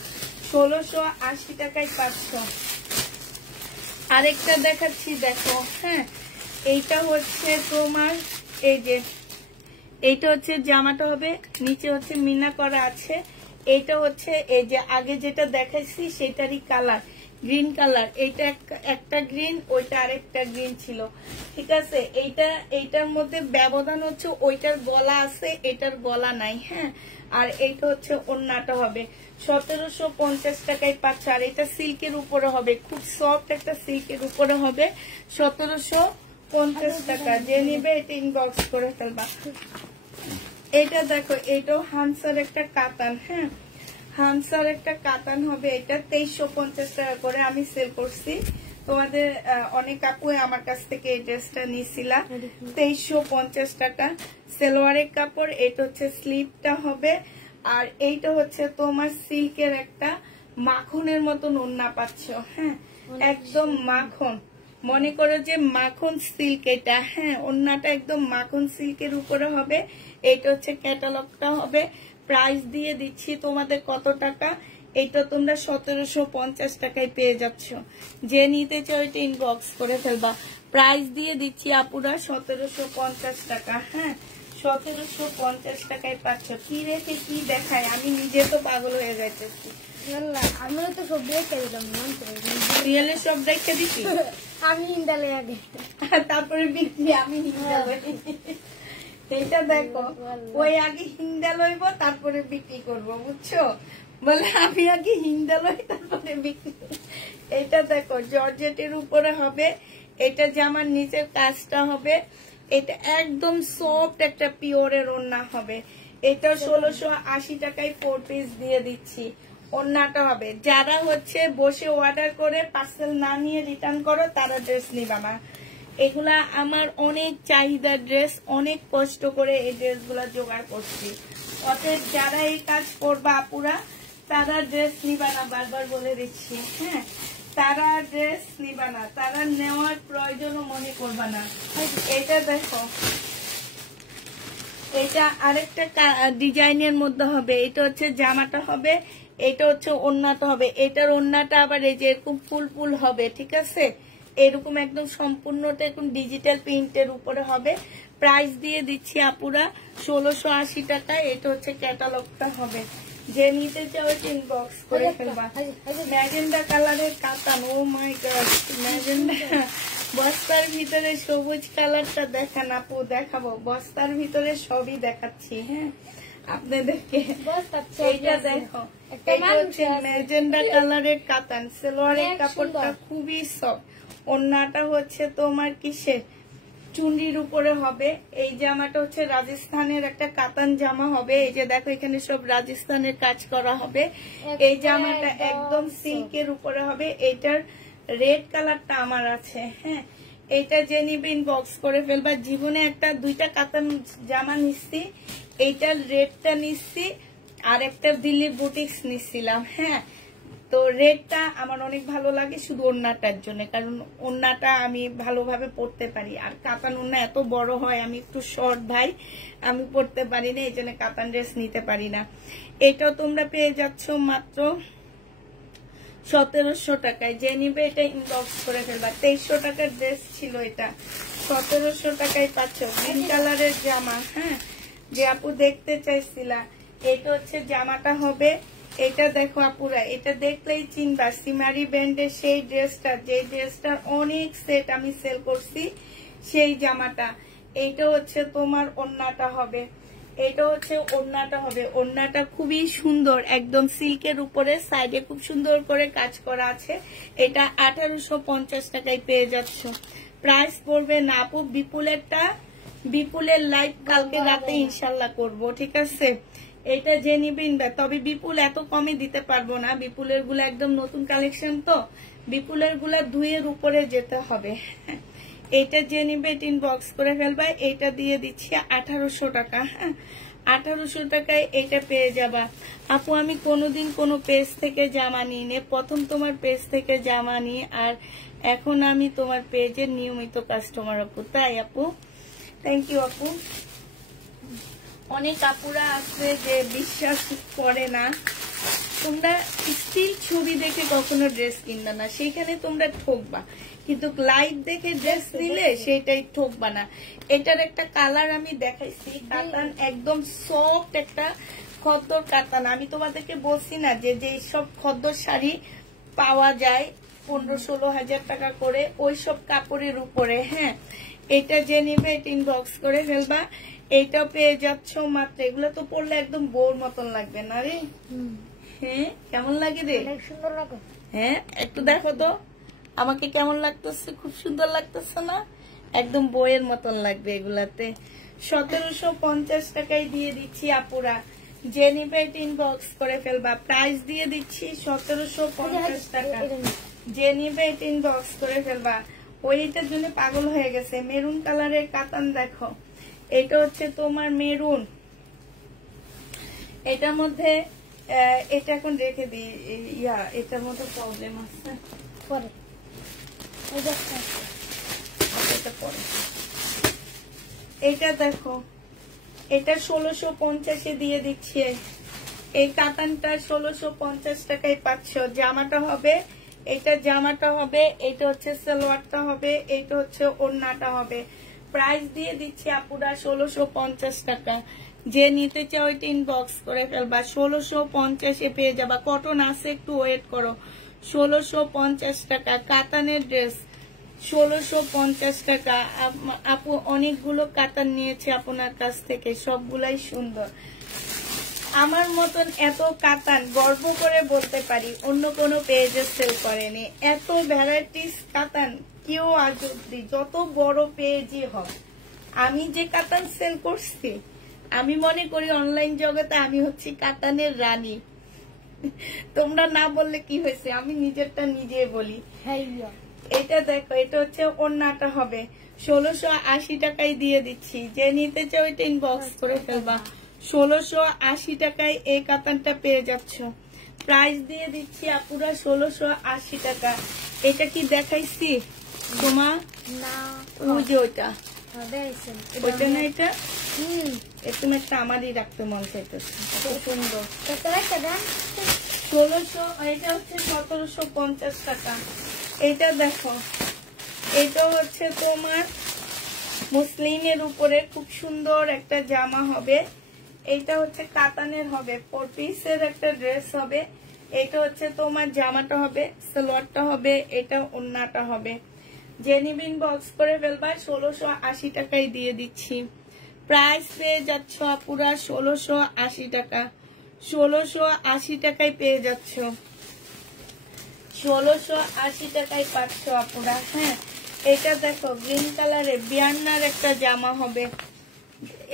1680 টাকায় পাচ্ছ। আরেকটা দেখাচ্ছি দেখো, হ্যাঁ এইটা হচ্ছে তোমার, এই যে এইটা হচ্ছে জামাটা হবে, নিচে হচ্ছে মিনা করা আছে। এইটা হচ্ছে এই যে আগে যেটা দেখাইছি সেটারই কালার, গ্রিন কালার। এইটা একটা গ্রিন, ওইটা আরেকটা গ্রিন ছিল, ঠিক আছে। এইটার মধ্যে ব্যবধান হচ্ছে ওইটার গলা আছে, এটার গলা নাই, হ্যাঁ। আর এইটা হচ্ছে ওড়নাটা হবে। 1750 টাকায় পাচ্ছ। আর এটা সিল্কের উপরে হবে, খুব সফট একটা সিল্কের উপরে হবে। 1750 টাকা। যে নিবে এটা ইনবক্স করে ফেলবা। এটা দেখো, এটাও হামসার একটা কাতান, হ্যাঁ হামসার একটা কাতান হবে। এটা 2350 টাকা করে আমি সেল করছি। তোমাদের অনেক আপু আমার কাছ থেকে এই ড্রেসটা নিয়েছিলা। 2350 টাকা সেলোয়ারের কাপড়। এটা হচ্ছে স্লিপটা হবে। আর এইটা হচ্ছে তোমার সিল্কের একটা মাখনের মতন ওড়না পাচ্ছ, হ্যাঁ একদম মাখন। মনে করো যে মাখন সিল্ক এটা, হ্যাঁ ওন্নাটা একদম মাখন সিল্কের উপরে হবে। এটা হচ্ছে ক্যাটালগটা হবে। প্রাইস দিয়ে দিচ্ছি তোমাদের কত টাকা, এটা তোমরা 1750 টাকায় পেয়ে যাচ্ছ। যে নিতে চাও এটা ইনবক্স করে ফেলবা। প্রাইস দিয়ে দিচ্ছি আপুরা 1750 টাকা, হ্যাঁ 1750 টাকায় পাচ্ছ। কি রেখে কি দেখায়, আমি নিজে তো পাগল হয়ে যাইতেছি। আমিও তো সব দেখে দিলাম, রিয়েলের সব দেখে দিচ্ছি আমি হিন্দালে আগে, তারপরে বিক্রি আমি হিন্দালে। এটা দেখো, ওই আগে হিন্দা লইব তারপরে বিক্রি করব, বুঝছো? বলে আমি আগে হিন্দা লই তারপরে বিক্রি। এটা দেখো জর্জেটের উপরে হবে। এটা জামার নিচের কাজটা হবে। এটা একদম সফট একটা পিওরের ওড়না হবে। এটা 1680 টাকায় 4 পিস দিয়ে দিচ্ছি। ওড়নাটা হবে, যারা হচ্ছে বসে অর্ডার করে পার্সেল না নিয়ে রিটার্ন করো তারা ড্রেস নিবা না। এগুলা আমার অনেক চাহিদার ড্রেস, অনেক কষ্ট করে এই ড্রেসগুলা জোগাড় করছি। অতএব যারা এই কাজ করবা আপুরা তারা ড্রেস নিবা না, বারবার বলে দিচ্ছি, হ্যাঁ তারা ড্রেস নিবা না, তারা নেওয়ার প্রয়োজনও মনে করবা না। এটা দেখো, এটা আরেকটা ডিজাইনের মধ্যে হবে। এটা হচ্ছে জামাটা হবে, এটা হচ্ছে ওড়নাটা হবে। এটার ওড়নাটা আবার এই যে এরকম ফুল ফুল হবে, ঠিক আছে? এরকম একদম সম্পূর্ণটা এরকম ডিজিটাল প্রিন্টের উপরে হবে। প্রাইস দিয়ে দিচ্ছি আপুরা 1680 টাকায়। এটা হচ্ছে ক্যাটালগটা হবে। যে নিতে চাও ইনবক্স করে ফেলবা। ম্যাজেন্ডা কালারের কাতান, ও মাই গড, ম্যাজেন্ডা। বস্তার ভিতরে সবুজ কালারটা দেখান আপু, দেখাবো। বস্তার ভিতরে সবই দেখাচ্ছি, হ্যাঁ আপনাদেরকে। এইটা দেখো, এটা হচ্ছে ম্যাজেন্ডা কালারের কাতান। সালোয়ারের কাপড়টা খুবই সফট। ওড়নাটা হচ্ছে তোমার কিসের চুন্ডির উপরে হবে। এই জামাটা হচ্ছে রাজস্থানের একটা কাতান জামা হবে। এই যে দেখো এখানে সব রাজস্থানের কাজ করা হবে। এই জামাটা একদম সিল্কের উপরে হবে। এটার রেড কালারটা আমার আছে, হ্যাঁ এইটা যে নিবে ইনবক্স করে ফেলবা। জীবনে একটা দুইটা কাতান জামা নিচ্ছি, এইটার রেডটা নিচ্ছি আর একটা দিল্লির বুটিক্স নিচ্ছিলাম, হ্যাঁ তো রেডটা আমার অনেক ভালো লাগে শুধু ওড়নাটার জন্য, কারণ ওড়নাটা আমি ভালোভাবে পরতে পারি। আর কাতান ওড়না এত বড় হয়, আমি একটু শর্ট ভাই, আমি পরতে পারি না, এই জন্য কাতান ড্রেস নিতে পারি না। এটাও তোমরা পেয়ে যাচ্ছ মাত্র 1700 টাকায়। যে নিবে এটা ইনবক্স করে ফেলবা। 2300 টাকার ড্রেস ছিল, এটা 1700 টাকায় পাচ্ছ। গ্রিন কালারের জামা, হ্যাঁ যে আপু দেখতে চাইছিলা। এটা হচ্ছে জামাটা হবে। এটা দেখো আপুরা, এটা দেখলেই চিনবা সিমারি ব্যান্ডের সেই ড্রেসটা, যে ড্রেসটার অনেক সেট আমি সেল করছি, সেই জামাটা। এইটা হচ্ছে তোমার ওড়নাটা হবে। এটা হচ্ছে ওড়নাটা হবে। ওড়নাটা খুবই সুন্দর, একদম সিল্কের উপরে সাইডে খুব সুন্দর করে কাজ করা আছে। এটা 1850 টাকায় পেয়ে যাচ্ছ। প্রাইস পড়বে না আপু। বিপুলের লাইভ কালকে রাতে ইনশাল্লাহ করব, ঠিক আছে? এটা যে নিবেন, তবে বিপুল এত কমে দিতে পারবো না। বিপুলের গুলা একদম নতুন কালেকশন, তো বিপুলের গুলা 2 উপরে যেতে হবে। এটা যে নিবে এটা ইনবক্স করে ফেলবা। এটা দিয়ে দিচ্ছি 1800 টাকা, হ্যাঁ 1800 টাকায় এটা পেয়ে যাবা। আপু আমি কোনোদিন কোনো পেজ থেকে জামা নিই নে, প্রথম তোমার পেজ থেকে জামা নিই, আর এখন আমি তোমার পেজের নিয়মিত কাস্টমার আপু। তাই আপু, থ্যাংক ইউ আপু। অনেক আপুরা আছে যে বিশ্বাস করে না, তোমরা স্টিল ছবি দেখে কখনো ড্রেস কিনবা না, সেখানে তোমরা ঠকবা, কিন্তু লাইভ দেখে ড্রেস নিলে সেটাই ঠকবা না। এটার একটা কালার আমি দেখাইছি, কাতান একদম সফট একটা খদ্দর কাতান। আমি তোমাদেরকে বলছি না যে সব খদ্দর শাড়ি পাওয়া যায় 15-16 হাজার টাকা করে, ওই সব কাপড়ের উপরে, হ্যাঁ এটা যে নিবে এটা ইনবক্স করে ফেলবা। এইটা পেয়ে যাচ্ছ মাত্র। এগুলো তো পরলে একদম বউর মতন লাগবে না রে? হ্যাঁ কেমন লাগে রে? সুন্দর লাগে। হ্যাঁ একটু দেখো তো আমাকে কেমন লাগতেছে, খুব সুন্দর লাগতেছে না? একদম বইয়ের মতন লাগবে এগুলাতে। 1750 টাকায় দিয়ে দিচ্ছি আপুরা। যে নিবে এটা ইনবক্স করে ফেলবা। প্রাইস দিয়ে দিচ্ছি 1750 টাকা। যে নিবে এটা ইনবক্স করে ফেলবা। ওইটার জন্য পাগল হয়ে গেছে। মেরুন কালারের কাতান দেখো, এটা হচ্ছে তোমার মেরুন। এটার মধ্যে এটা এখন রেখে দিই, এটার মধ্যে প্রবলেম আছে পরে। এটা পরে। এটা দেখো, এটা 1650 দিয়ে দিচ্ছি। এই কাতানটা 1650 টাকায় পাচ্ছ। জামাটা হবে, এটা জামাটা হবে, এটা হচ্ছে সালোয়ারটা হবে, এটা হচ্ছে ওড়নাটা হবে। প্রাইস দিয়ে দিচ্ছি আপুরা 1650 টাকা। যে নিতে চাও এটা ইনবক্স করে ফেলবা। 1650 পেয়ে যাবা। কটন আছে, একটু ওয়েট করো। 1650 টাকা কাতানের ড্রেস, 1650 টাকা। আপু অনেকগুলো কাতান নিয়েছে আপনার কাছ থেকে, সবগুলাই সুন্দর। আমার মতন এত কাতান গর্ব করে বলতে পারি অন্য কোনো পেজে সেল করেনি। এত ভ্যারাইটিস কাতান কেউ আজ অব্দি, যত বড় পেজই হয়, আমি যে কাতান সেল করছি, আমি মনে করি অনলাইন জগতে আমি হচ্ছি কাতানের রানী। তোমরা না বললে কি হয়েছে, আমি নিজেরটা নিজে বলি। এটা দেখো, এটা হচ্ছে ওড়নাটা হবে। 1680 টাকায় দিয়ে দিচ্ছি। যে নিতে চাও এটা ইনবক্স করে ফেলবা। 1680 টাকায় এই কাতানটা পেয়ে যাচ্ছ। প্রাইস দিয়ে দিচ্ছি আপুরা 1680 টাকা। এটা কি দেখাইছি তোমা? না, ওই যে ওইটা, ওইটা না, এটা তুমি একটা আমারই রাখতে মন চাইতেছে, খুব সুন্দর। 1600, এটা হচ্ছে 1750 টাকা। এটা দেখো, এটা হচ্ছে তোমার মুসলিনের উপরে খুব সুন্দর একটা জামা হবে। এটা হচ্ছে কাতানের হবে, 4 পিসের একটা ড্রেস হবে। এটা হচ্ছে তোমার জামাটা হবে, সালোয়ারটা হবে, এটা ওড়নাটা হবে। যে নিবিন বক্স করে ফেলবা। 1680 টাকায় দিয়ে দিচ্ছি। প্রাইস পেয়ে যাচ্ছ আপুরা 1680 টাকা। 1680 টাকায় পেয়ে যাচ্ছ। 1680 টাকায় পাচ্ছ আপুরা। হ্যাঁ, এটা দেখো গ্রিন কালারের বিয়ান্নার একটা জামা হবে।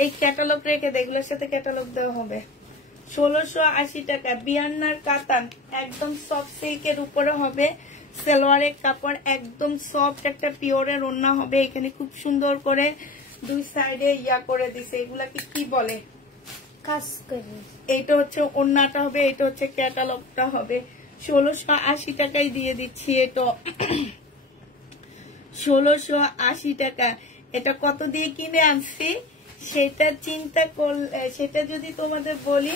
এই ক্যাটালগ রেখে এগুলোর সাথে ক্যাটালগ দেওয়া হবে। 1680 টাকা বিয়ান্নার কাতান, একদম সফট সিল্কের উপরে হবে। সালোয়ারের কাপড় একদম সফট, একটা পিওরের ওড়না হবে। এখানে খুব সুন্দর করে দুই সাইডে ইয়া করে দিছে, এগুলাকে কি বলে, কাজ করে। এইটা হচ্ছে ওড়নাটা হবে, এটা হচ্ছে ক্যাটালগটা হবে। 1680 টাকায় দিয়ে দিচ্ছি। এটা 1680 টাকা। এটা কত দিয়ে কিনে আনছি সেটা চিন্তা করলে, সেটা যদি তোমাদের বলি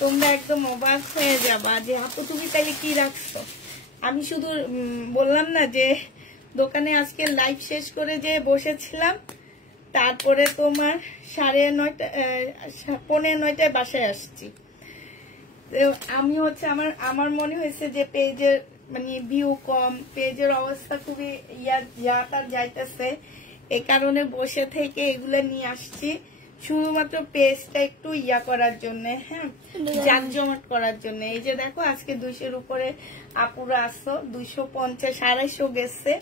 তোমরা একদম অবাক হয়ে যাবা যে আপু তুমি তাইলে কি রাখছো। আমি শুধু বললাম না যে দোকানে আজকে লাইভ শেষ করে যে বসেছিলাম, তারপরে তোমার 9:30 বাসায় আসছি। আমি হচ্ছে আমার মনে হয়েছে যে পেজের মানে ভিউ কম, পেজের অবস্থা খুবই ইয়াটা যাইতেছে, এই কারণে বসে থেকে এগুলো নিয়ে আসছি শুধুমাত্র পেজটা একটু ইয়া করার জন্য, হ্যাঁ, জাঁকজমট করার জন্য। এই যে দেখো আজকে 200-র উপরে আপুরা আসছো, 250, 250 গেছে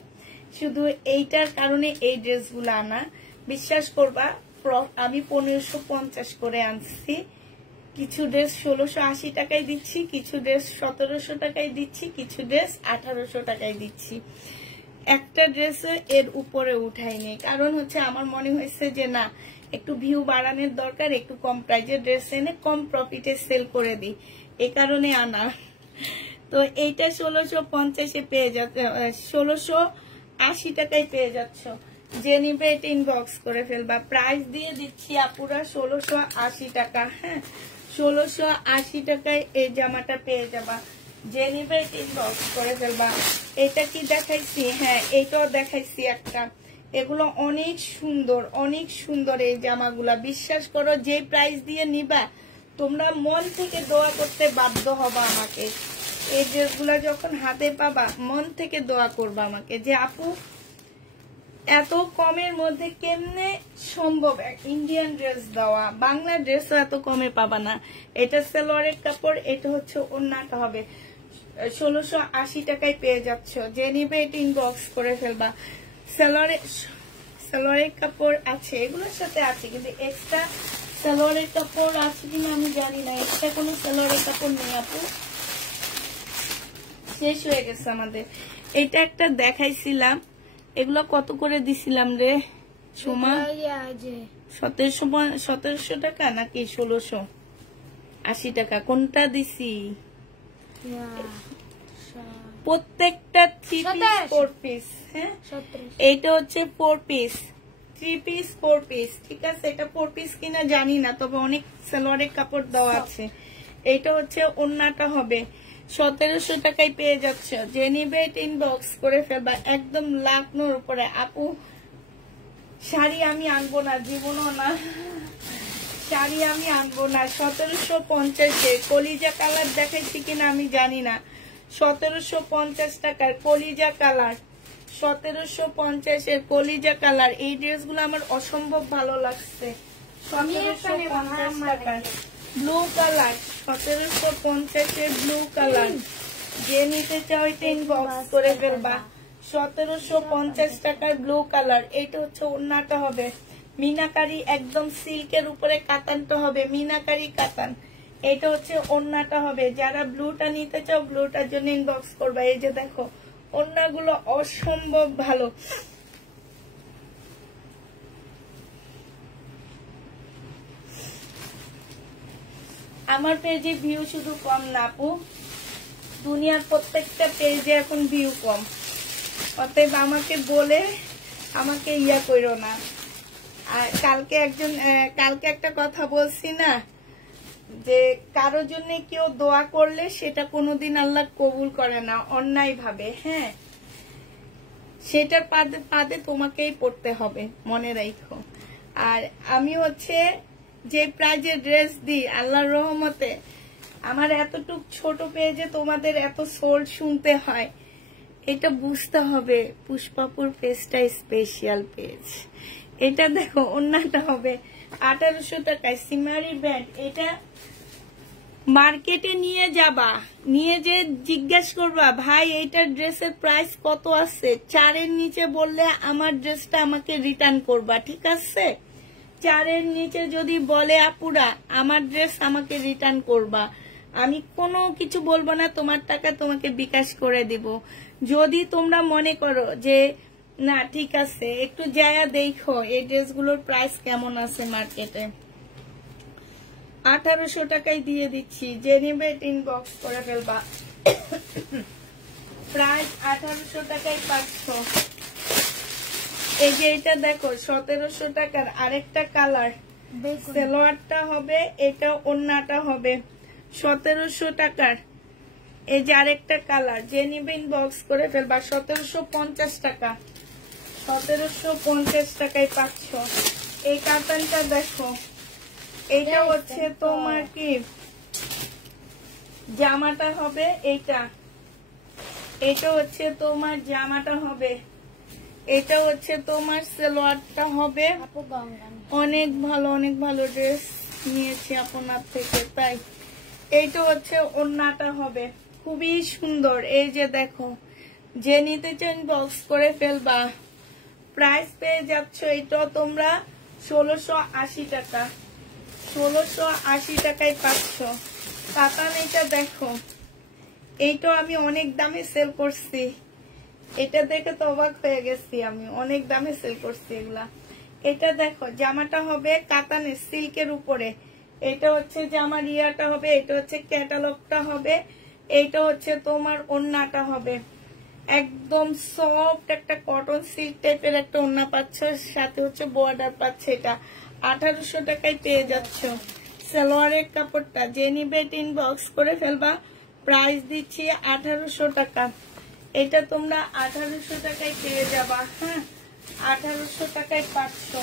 শুধু এইটার কারণে এই ড্রেসগুলো আনা। বিশ্বাস করবা আমি 1550 করে আনছি। কিছু ড্রেস 1680 টাকায় দিচ্ছি, কিছু ড্রেস 1700 টাকায় দিচ্ছি, কিছু ড্রেস 1800 টাকায় দিচ্ছি। একটা ড্রেস এর উপরে উঠাইনি, কারণ হচ্ছে আমার মনে হয়েছে যে না, একটু ভিউ বাড়ানোর দরকার, একটু কম প্রাইজের ড্রেস এনে কম প্রফিটে সেল করে দিই, এই কারণে আনা। তো এইটা 1650 পেয়ে যাচ্ছে, 1680 টাকায় পেয়ে যাচ্ছ। যে নিবে এটা ইনবক্স করে ফেলবা। প্রাইস দিয়ে দিচ্ছি আপুরা 1680 টাকা। হ্যাঁ, 1680 টাকায় এই জামাটা পেয়ে যাবা। যে নিবে এটা ইনবক্স করে ফেলবা। এটা কি দেখাইছি? হ্যাঁ, এইটাও দেখাইছি একটা। এগুলো অনেক সুন্দর, অনেক সুন্দর এই জামাগুলা। বিশ্বাস করো যে প্রাইস দিয়ে নিবা তোমরা মন থেকে দোয়া করতে বাধ্য হবা আমাকে। এই ড্রেসগুলা যখন হাতে পাবা মন থেকে দোয়া করবা আমাকে যে আপু এত কমের মধ্যে কেমনে সম্ভব ইন্ডিয়ান ড্রেস দেওয়া, বাংলা ড্রেসও এত কমে পাবা না। এটা সালোয়ারের কাপড়, এটা হচ্ছে ওড়নাটা হবে। 1680 টাকায় পেয়ে যাচ্ছ। যে নিবে এটা ইনবক্স করে ফেলবা। সালোয়ারের কাপড় আছে, এগুলোর সাথে আছে, কিন্তু এক্সট্রা সালোয়ারের কাপড় আছে কিনা আমি জানি না। এক্সট্রা কোনো সালোয়ারের কাপড় নেই আপু, শেষ হয়ে গেছে আমাদের। এটা একটা দেখাইছিলাম, এগুলো কত করে দিছিলাম রে সোমা? 1700 টাকা নাকি 1680 টাকা, কোনটা দিছি? প্রত্যেকটা 3 পিস 4 পিস। হ্যাঁ 37 এইটা হচ্ছে 4 পিস 3 পিস 4 পিস, ঠিক আছে। এটা 4 পিস কিনা জানি না, তবে অনেক সালোয়ারের কাপড় দেওয়া আছে। এইটা হচ্ছে ওন্নাটা হবে 1700 টাকায় পেয়ে যাচ্ছ। যে নিবে ইনবক্স করে ফেলবা, একদম লাখনোর উপরে। আপু শাড়ি আমি আনবো না, জীবনও না শাড়ি আমি আনবো না। 1750 কলিজা কালার দেখাইছি কিনা আমি জানি না। 1750 টাকার কলিজা কালার, 1750 কলিজা কালার। এই ড্রেসগুলো আমার অসম্ভব ভালো লাগছে। 1750 টাকার ব্লু কালার, 1750 ব্লু কালার। যে নিতে চাও এটা ইনবক্স করে ফেলবা। 1750 টাকার ব্লু কালার। এইটা হচ্ছে ওন্নাটা হবে মিনাকারি, একদম সিল্কের উপরে কাতানটা হবে মিনাকারি কাতান। এটা হচ্ছে ওন্নাটা হবে। যারা ব্লুটা নিতে চাও ব্লুটার জন্য ইনবক্স করবা। এই যে দেখো ওন্নাগুলো অসম্ভব ভালো। আমার পেজে ভিউ শুধু কম না আপু, দুনিয়ার প্রত্যেকটা পেজে এখন ভিউ কম। অতএব আমাকে বলে আমাকে ইয়া করো না। আর কালকে একটা কথা বলছি না, যে কারো জন্য কেউ দোয়া করলে সেটা কোনোদিন আল্লাহ কবুল করে না অন্যায় ভাবে। হ্যাঁ সেটার পাদে তোমাকেই পড়তে হবে, মনে রাখো। আর আমি হচ্ছে যে প্রাইজে ড্রেস দিই আল্লাহর রহমতে, আমার এতটুক ছোট পেজে তোমাদের এত সোল্ড শুনতে হয়, এটা বুঝতে হবে। পুষ্পাপুর পেজটা স্পেশাল পেজ। এটা দেখো ওন্নাটা হবে 1800 টাকায় সিমারি ব্যান্ড। এটা মার্কেটে নিয়ে যাবা, নিয়ে যে জিজ্ঞেস করবা ভাই এইটার ড্রেসের প্রাইস কত আছে, 4 এর নিচে বললে আমার ড্রেসটা আমাকে রিটার্ন করবা, ঠিক আছে। 4 এর নিচে যদি বলে আপুরা আমার ড্রেস আমাকে রিটার্ন করবা, আমি কোনো কিছু বলবো না, তোমার টাকা তোমাকে বিকাশ করে দিব। যদি তোমরা মনে করো যে না ঠিক আছে একটু যায়া দেখো এই ড্রেসগুলোর প্রাইস কেমন আছে মার্কেটে, 1800 টাকায় দিয়ে দিচ্ছি। যে নিবে ইনবক্স করে ফেলবা। প্রাইস 1800 টাকায় 500। এই যে এটা দেখো 1700 টাকার আরেকটা কালার, সালোয়ারটা হবে এটা, ওন্নাটা হবে 1700 টাকার। এই যে আরেকটা কালার, যে নিবে ইনবক্স করে ফেলবা। 1750 টাকা, 1750 টাকায় 500। এই কাতানটা দেখো, এইটা হচ্ছে তোমার কি জামাটা হবে এইটা, এটা হচ্ছে তোমার জামাটা হবে, এটা হচ্ছে তোমার সালোয়ারটা হবে। অনেক ভালো ড্রেস নিয়েছি আপনার থেকে, তাই এইটা হচ্ছে ওন্নাটা হবে খুবই সুন্দর। এই যে দেখো যে নিতে চান বক্স করে ফেলবা। প্রাইস পেয়ে যাচ্ছ এটা তোমরা 1680 টাকা, 1680 টাকায় 500। কাতান এটা দেখো, এইটা আমি অনেক দামে সেল করছি, এটা দেখে তো অবাক হয়ে গেছি, আমি অনেক দামে সেল করছি এগুলা। এটা দেখো জামাটা হবে কাতানের সিল্কের উপরে, এটা হচ্ছে জামার ইয়াটা হবে, এটা হচ্ছে ক্যাটালগটা হবে, এইটা হচ্ছে তোমার ওন্নাটা হবে। একদম সফট একটা কটন সিল্ক টাইপের একটা ওন্না পাচ্ছ, সাথে হচ্ছে বর্ডার পাচ্ছে। এটা 1800 টাকায় পেয়ে যাচ্ছ। সালোয়ারের কাপড়টা যে নিবে ইনবক্স করে ফেলবা। প্রাইস দিচ্ছি 1800 টাকা। এটা তোমরা 1800 টাকায় পেয়ে যাবা। হ্যাঁ 1800 টাকায় 500।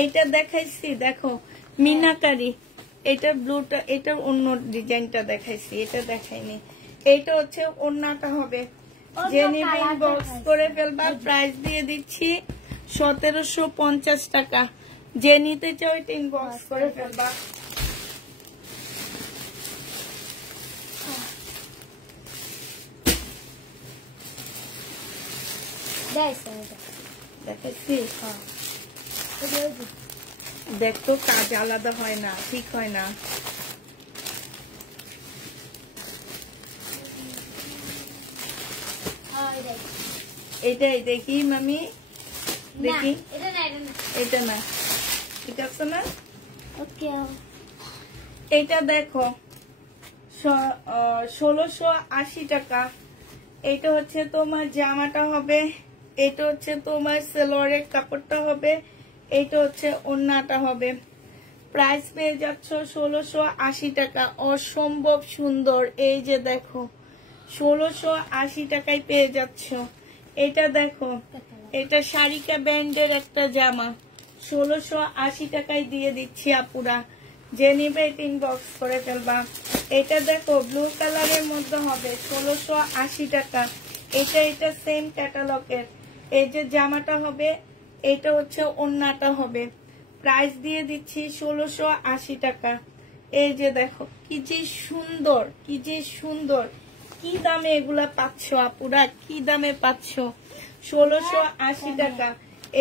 এইটা দেখাইছি দেখো মিনাকারি, এটা ব্লুটা, এটা অন্য ডিজাইনটা দেখাইছি, এটা দেখাইনি। এইটা হচ্ছে ওন্নাটা হবে। যে নিবে ইনবক্স করে ফেলবা। প্রাইস দিয়ে দিচ্ছি 1750 টাকা। যে নিতে চাও এটা ইনবক্স করে ফেলবা। দেখাচ্ছি দেখতো কাজ আলাদা হয় না, ঠিক হয় না। এটাই দেখি মামি, দেখি এটা না, ঠিক আছে না। এটা দেখো 1680 টাকা। এটা হচ্ছে তোমার জামাটা হবে, এটা হচ্ছে তোমার সালোয়ারের কাপড়টা হবে, এটা হচ্ছে ওড়নাটা হবে। প্রাইস পেয়ে যাচ্ছ 1680 টাকা। অসম্ভব সুন্দর, এই যে দেখো 1680 টাকায় পেয়ে যাচ্ছ। এটা দেখো, এটা শারিকা ব্র্যান্ডের একটা জামা, 1680 টাকায় দিয়ে দিচ্ছি আপুরা। যে নিবে ইনবক্স করে ফেলবা। এটা দেখো ব্লু কালারের মধ্যে হবে, 1680 টাকা। এটা সেম ক্যাটালগের। এই যে জামাটা হবে, এটা হচ্ছে ওড়নাটা হবে। প্রাইস দিয়ে দিচ্ছি 1680 টাকা। এই যে দেখো কি যে সুন্দর, কি যে সুন্দর, কি দামে এগুলা পাচ্ছ আপুরা, কি দামে পাচ্ছ? 1680 টাকা।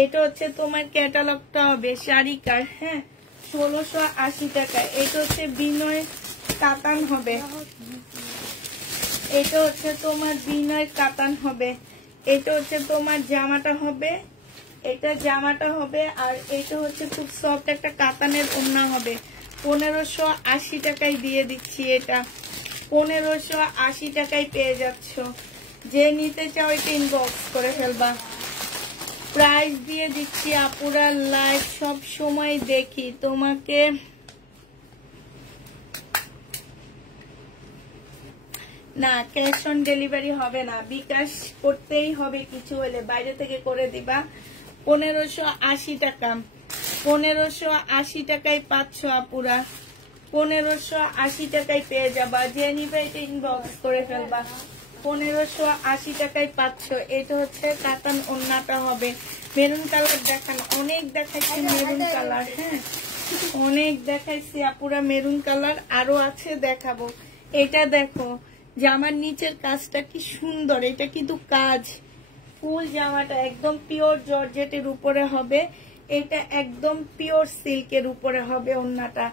এটা হচ্ছে তোমার ক্যাটালগটা হবে শাড়িকার, হ্যাঁ, 1680 টাকা। এটা হচ্ছে বিনয় কাতান হবে, এটা হচ্ছে তোমার বিনয় কাতান হবে। এটা হচ্ছে তোমার জামাটা হবে, এটা জামাটা হবে। আর এটা হচ্ছে খুব সফট একটা কাতানের ওড়না হবে। 1580 টাকায় দিয়ে দিচ্ছি। এটা 1580 টাকায় পেয়ে যাচ্ছ। যে নিতে চাও এটা ইনবক্স করে ফেলবা। প্রাইস দিয়ে দিচ্ছি আপুরা। লাইভ সব সময় দেখি তোমাকে। না, ক্যাশ অন ডেলিভারি হবে না, বিকাশ করতেই হবে। কিছু হলে বাইরে থেকে করে দিবা। 1580 টাকা। 1580 টাকায় পাচ্ছ আপুরা। 1580 টাকায় পেয়ে যাবা। যে নিবে এটা ইনবক্স করে ফেলবা। 1580 টাকায় পাচ্ছ। এটা হচ্ছে কাতান ওড়নাটা হবে। মেরুন কালার দেখান, অনেক দেখাইছি মেরুন কালার, হ্যাঁ অনেক দেখাইছি আপুরা মেরুন কালার, আরো আছে দেখাবো। এটা দেখো জামার নিচের কাজটা কি সুন্দর, এটা কিন্তু কাজ ফুল। জামাটা একদম পিওর জর্জেটের উপরে হবে, এটা একদম পিওর সিল্কের উপরে হবে ওড়নাটা।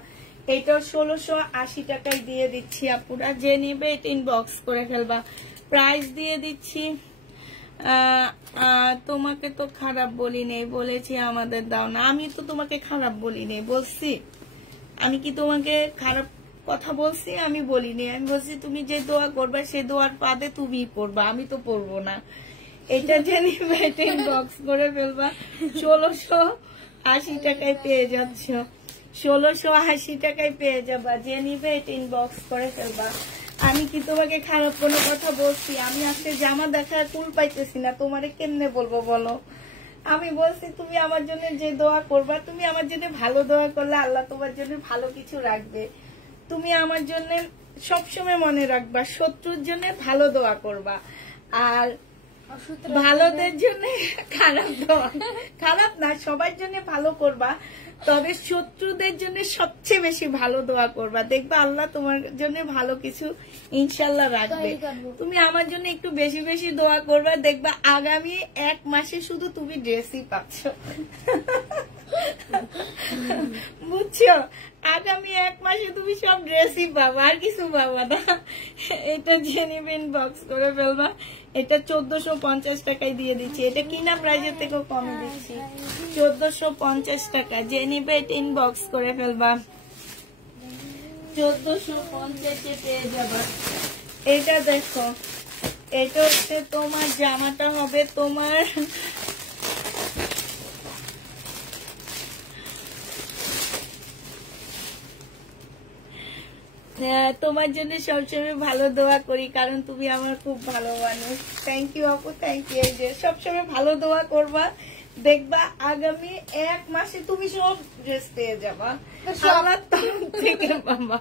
এটা 1680 টাকায় দিয়ে দিচ্ছি আপুরা। যে নেবে এটা ইনবক্স করে ফেলবা। প্রাইস দিয়ে দিচ্ছি। তোমাকে তো খারাপ বলি নেই, বলেছি আমাদের দাও না। আমি তো তোমাকে খারাপ বলি নেই, বলছি? আমি কি তোমাকে খারাপ কথা বলছি? আমি বলিনি। আমি বলছি তুমি যে দোয়া করবে সে দোয়ার পাদে তুমি পড়বা, আমি তো পড়বো না। এটা জেনে ইনবক্স করে ফেলবা। 1680 টাকায় পেয়ে যাচ্ছ। 1680 টাকায় পেয়ে যাবা। যে নিবে এটা ইনবক্স করে ফেলবা। আমি কি তোমাকে খারাপ কোনো কথা বলছি? আমি আজকে জামা দেখার কুল পাইতেছি না, তোমারে কেমনে বলবো বলো? আমি বলছি তুমি আমার জন্য যে দোয়া করবা, তুমি আমার জন্য ভালো দোয়া করলে আল্লাহ তোমার জন্য ভালো কিছু রাখবে। তুমি আমার জন্য সবসময় মনে রাখবা, শত্রুর জন্য ভালো দোয়া করবা, আর ভালোদের জন্য খারাপ দোয়া, খারাপ না সবার জন্য ভালো করবা, তবে শত্রুদের জন্য সবচেয়ে বেশি ভালো দোয়া করবা। দেখবা আল্লাহ তোমার জন্য ভালো কিছু ইনশাল্লাহ রাখবে। তুমি আমার জন্য একটু বেশি বেশি দোয়া করবা, দেখবা আগামী 1 মাসে শুধু তুমি ড্রেসই পাচ্ছ। বুঝছো? আগামী 1 মাসে তুমি সব ড্রেসই পাবা, আর কিছু পাবা না। এটা জেনুইন বক্স করে ফেলবা। এটা 1450 টাকায় দিয়ে দিচ্ছি। এটা কিনা প্রাইজের থেকেও কমে দিচ্ছি, 1450 টাকা। যে নিবে এটা ইনবক্স করে ফেলবা। 1450 পেয়ে যাবা। এটা দেখো, এটা হচ্ছে তোমার জামাটা হবে তোমার তোমার জন্য সবসময় ভালো দোয়া করি, কারণ তুমি আমার খুব ভালো মানুষ। থ্যাংক ইউ আপু, থ্যাংক ইউ। এই যে সবসময় ভালো দোয়া করবা, দেখবা আগামী 1 মাসে তুমি সব ড্রেস পেয়ে যাবা থেকে বাবা।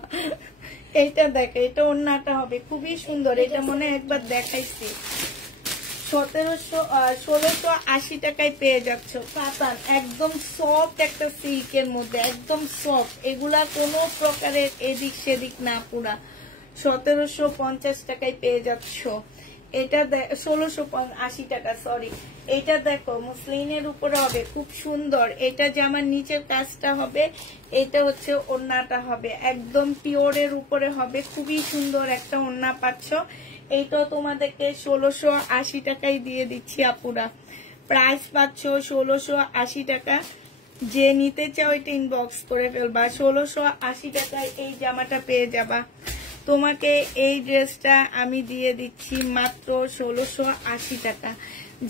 এটা দেখো, এটা ওড়নাটা হবে খুবই সুন্দর। এটা মনে একবার দেখাইছি। 1680 টাকায় পেয়ে যাচ্ছ। কাতান একদম সফট একটা সিল্কের মধ্যে, একদম সফট। এগুলা কোনো প্রকারের এদিক সেদিক না, পুরা 1750 টাকায় পেয়ে যাচ্ছ। এটা 1680 টাকা, সরি। এটা দেখো মুসলিনের উপরে হবে, খুব সুন্দর। এটা জামার নিচের কাজটা হবে, এটা হচ্ছে ওড়নাটা হবে, একদম পিওরের উপরে হবে। খুবই সুন্দর একটা ওড়না পাচ্ছ। এইটা তোমাদেরকে 1680 টাকায় দিয়ে দিচ্ছি আপুরা। প্রাইস পাচ্ছ 1680 টাকা। যে নিতে চাও এটা ইনবক্স করে ফেলবা। 1680 টাকায় এই জামাটা পেয়ে যাবা। তোমাকে এই ড্রেসটা আমি দিয়ে দিচ্ছি মাত্র 1680 টাকা।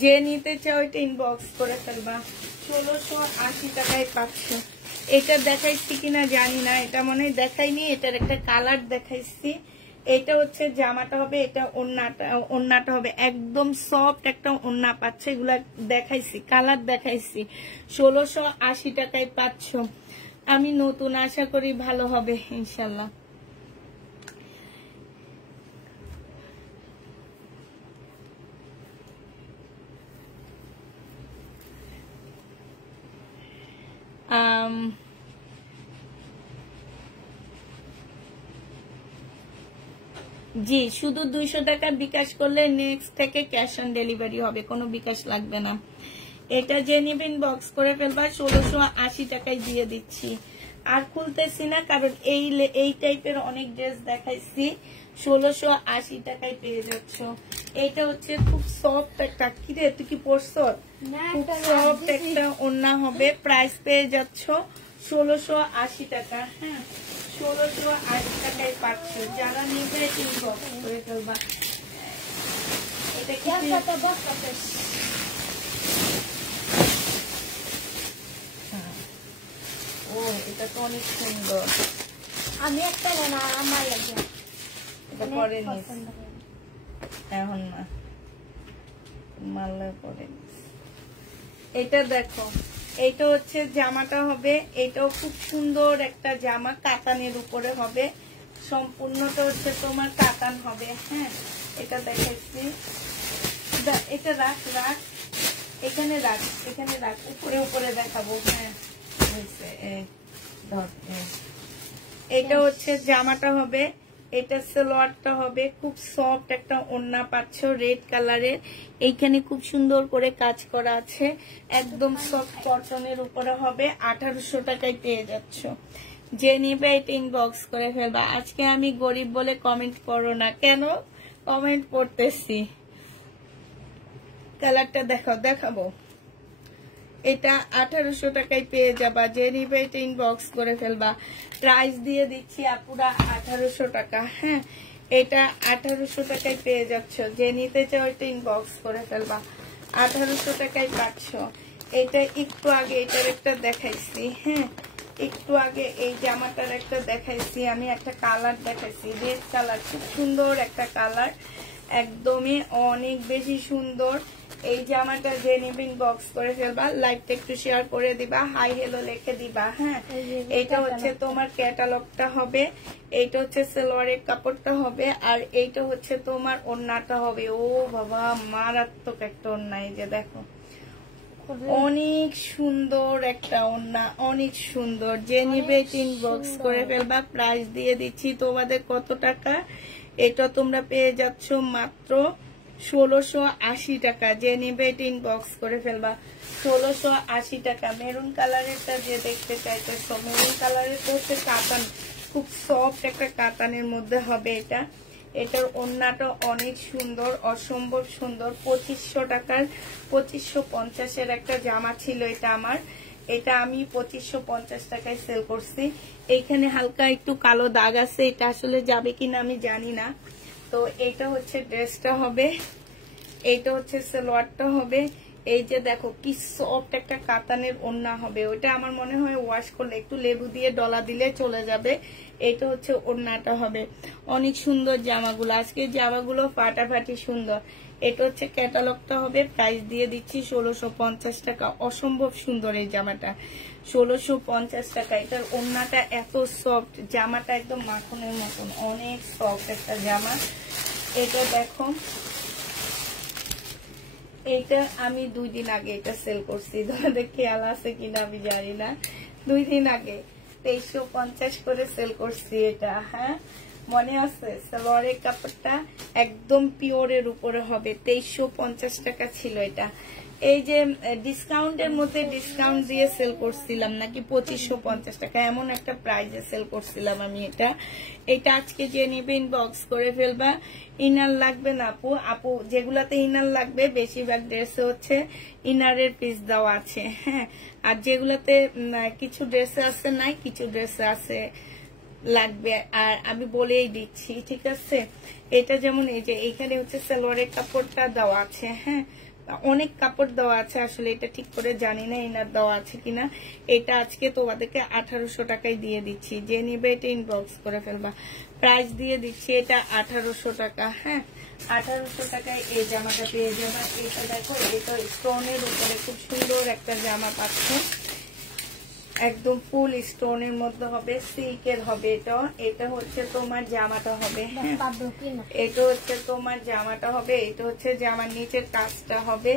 যে নিতে চাও এটা ইনবক্স করে ফেলবা। 1680 টাকায় পাচ্ছ। এটা দেখাইছি কিনা জানি না, এটা মনে হয় দেখাইনি। এটার একটা কালার দেখাইছি। এটা হচ্ছে জামাটা হবে, এটা ওন্নাটা হবে একদম সফট একটা ওন্না পাচ্ছে। এগুলা দেখাইছি, কালার দেখাইছি। 1680 টাকায় পাচ্ছ। আমি নতুন, আশা করি ভালো হবে ইনশাল্লাহ। জি, শুধু 200 টাকা বিকাশ করলে নেক্সট থেকে ক্যাশ অন ডেলিভারি হবে, কোনো বিকাশ লাগবে না। এটা যে নেবেন বক্স করে ফেলবা। 1680 টাকায় দিয়ে দিচ্ছি। আর খুলতেছি না, কারণ এই টাইপের অনেক ড্রেস দেখাইছি। 1680 টাকায় পেয়ে যাচ্ছ। এটা হচ্ছে খুব সফট একটা, কি রে তুই কি পরছ? খুব সফট একটা ওড়না হবে। প্রাইস পেয়ে যাচ্ছ 1680 টাকা। হ্যাঁ, 1680 টাকায় পাচ্ছ। যারা নেবে ইনবক্স করে ফেলবা। এটা কি ও, এটা তো অনেক সুন্দর। আমি একটা না, আমার লাগে। এটা পরে নিস, এখন না, মাল্লা পরে নিস। এটা দেখো, এটা হচ্ছে জামাটা হবে। এটাও খুব সুন্দর একটা জামা, কাতানের উপরে হবে। সম্পূর্ণটা হচ্ছে তোমার কাতান হবে। হ্যাঁ, এটা দেখাচ্ছি। এটা রাখ, এখানে রাখ, এখানে রাখ, উপরে উপরে দেখাবো। হ্যাঁ, এটা হচ্ছে জামাটা হবে। এটা সালোয়ারটা হবে। খুব সফট একটা ওড়না পাচ্ছ রেড কালারের। এইখানে খুব সুন্দর করে কাজ করা আছে। একদম সফট কটনের উপরে হবে। 1800 টাকায় পেয়ে যাচ্ছ। যে নিবে এটা ইনবক্স করে ফেলবা। আজকে আমি গরিব বলে কমেন্ট করো না। কেন কমেন্ট পড়তেছি? কালারটা দেখাবো। এটা 1800 টাকায় পেয়ে যাবা। যে নিবে এটা ইনবক্স করে ফেলবা। প্রাইস দিয়ে দিচ্ছি আপুরা 1800 টাকা। হ্যাঁ, এটা 1800 টাকায় পেয়ে যাচ্ছ। যে নিতে চাও এটা ইনবক্স করে ফেলবা। 1800 টাকায় পাচ্ছ। এটা একটু আগে এটার একটা দেখাইছি। হ্যাঁ, একটু আগে এই জামাটার একটা দেখাইছি আমি। একটা কালার দেখাইছি, রেড কালার, খুব সুন্দর একটা কালার, একদমই অনেক বেশি সুন্দর। এই জামাটা যে নেবেন বক্স করে ফেলবা। লাইভটা একটু শেয়ার করে দিবা, হাই হ্যালো লিখে দিবা। হ্যাঁ, এটা হচ্ছে তোমার ক্যাটালগটা হবে। এইটা হচ্ছে সালোয়ারের কাপড়টা হবে। আর এইটা হচ্ছে তোমার ওড়নাটা হবে। ও বাবা, মারাত্মক একটা ওড়না। এই যে দেখো, অনেক সুন্দর একটা ওড়না, অনেক সুন্দর। যে নিবে ইনবক্স করে ফেলবা। প্রাইস দিয়ে দিচ্ছি তোমাদের কত টাকা? এটা তোমরা পেয়ে যাচ্ছ মাত্র 1680 টাকা। যে নিবে এটা ইনবক্স করে ফেলবা। 1680 টাকা। মেরুন কালারেরটা যে দেখতে চাইতেছ, মেরুন কালারেরটা হচ্ছে কাতান, খুব সফট একটা কাতানের মধ্যে হবে এটা। এটার ওড়নাটা অনেক সুন্দর, অসম্ভব সুন্দর। 2500 টাকার, 2550-এর একটা জামা ছিল এটা আমার। এটা আমি 2550 টাকায় সেল করছি। এইখানে হালকা একটু কালো দাগ আছে, এটা আসলে যাবে কিনা আমি জানি না। তো এইটা হচ্ছে ড্রেসটা হবে। এইটা হচ্ছে সালোয়ারটা হবে। এই যে দেখো কি সফট একটা কাতানের ওড়না হবে। ওইটা আমার মনে হয় ওয়াশ করলে একটু লেবু দিয়ে ডলা দিলে চলে যাবে। এটা হচ্ছে ওড়নাটা হবে। অনেক সুন্দর জামাগুলো, আজকে জামাগুলো ফাটাফাটি সুন্দর। এটা হচ্ছে ক্যাটালগটা হবে। প্রাইস দিয়ে দিচ্ছি 1650 টাকা। অসম্ভব সুন্দর এই জামাটা, 1650 টাকা। এটার ওড়নাটা এত সফট, জামাটা একদম মাখনের মতন, অনেক সফট একটা জামা। এটা দেখো, এইটা আমি 2 দিন আগে এটা সেল করছি। তোমাদের খেয়াল আছে কিনা আমি জানি না। 2 দিন আগে 2350 করে সেল করছি এটা। হ্যাঁ, মনে আছে? সালোয়ারের কাপড়টা একদম পিওরের উপরে হবে। 2350 টাকা ছিল এটা। এই যে ডিসকাউন্টের মধ্যে ডিসকাউন্ট দিয়ে সেল করছিলাম নাকি 2550 টাকা, এমন একটা প্রাইসে সেল করছিলাম আমি। এটা আজকে যে নিবে ইনবক্স করে ফেলবা। ইনার লাগবে না আপু, আপু যেগুলাতে ইনার লাগবে বেশিরভাগ ড্রেসে হচ্ছে ইনারের পিস দেওয়া আছে, হ্যাঁ। আর যেগুলাতে কিছু ড্রেসে আছে নাই, কিছু ড্রেসে আছে লাগবে। আর আমি বলেই দিচ্ছি, ঠিক আছে। এটা যেমন এই যে এইখানে হচ্ছে সালোয়ারের কাপড়টা দেওয়া আছে, হ্যাঁ, অনেক কাপড় দেওয়া আছে, আসলে এটা ঠিক করে জানি না ইনার দেওয়া আছে কিনা। এটা আজকে তোমাদেরকে 1800 টাকায় দিয়ে দিচ্ছি, যে নিবে এটা ইনবক্স করে ফেলবা। প্রাইস দিয়ে দিচ্ছি এটা 1800 টাকা, হ্যাঁ। 1800 টাকায় এই জামাটা পেয়ে যাবা। এটা দেখো, এটা স্টোনের উপরে খুব সুন্দর একটা জামা পাচ্ছ, একদম ফুল স্টোনের মধ্যে হবে, সিল্কের হবে। এটা হচ্ছে তোমার জামাটা হবে, এটা হচ্ছে তোমার জামাটা হবে, এটা হচ্ছে জামার নিচের কাজটা হবে,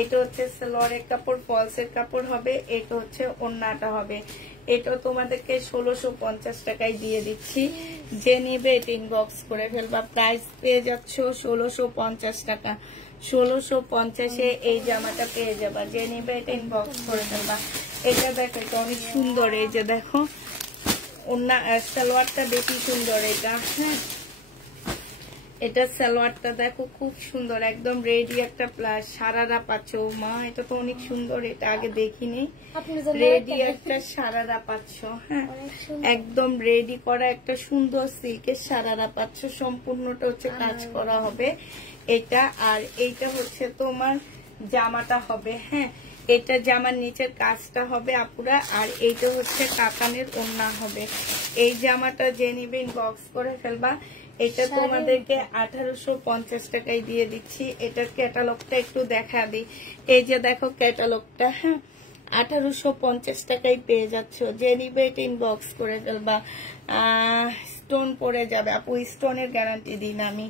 এটা হচ্ছে সালোয়ারের কাপড়, ফলসের কাপড় হবে, এটা হচ্ছে ওড়নাটা হবে। এটা তোমাদেরকে 1650 টাকায় দিয়ে দিচ্ছি, যে নিবে এটা ইনবক্স করে ফেলবা। প্রাইস পেয়ে যাচ্ছ 1650 টাকা। 1650-এ এই জামাটা পেয়ে যাবা, যে নিবে এটা ইনবক্স করে ফেলবা। এটা দেখো, এটা অনেক সুন্দর, এই যে দেখো ওড়না সালোয়ারটা বেশি সুন্দর এটা, হ্যাঁ। এটা সালোয়ারটা দেখো খুব সুন্দর, একদম রেডি একটা প্লাস সারারা পাচ্ছ। মা এটা তো অনেক সুন্দর, এটা আগে দেখিনি। রেডি একটা সারারা পাচ্ছ, হ্যাঁ, একদম রেডি করা একটা সুন্দর সিল্কের সারারা পাচ্ছ, সম্পূর্ণটা হচ্ছে কাজ করা হবে এটা। আর এইটা হচ্ছে তোমার জামাটা হবে, হ্যাঁ, এটা জামার নিচের কাজটা হবে আপুরা। আর এইটা হচ্ছে কাতানের ওড়না হবে। এই জামাটা যে নিবে ইনবক্স করে ফেলবা। এটা তোমাদেরকে 1850 টাকায় দিয়ে দিচ্ছি। এটার ক্যাটালগটা একটু দেখা দিই, এই যে দেখো ক্যাটালগটা, হ্যাঁ, 1850 টাকায় পেয়ে যাচ্ছ, যে নিবে এটা ইনবক্স করে ফেলবা। স্টোন পরে যাবে আপু, স্টোনের গ্যারান্টি দিন আমি।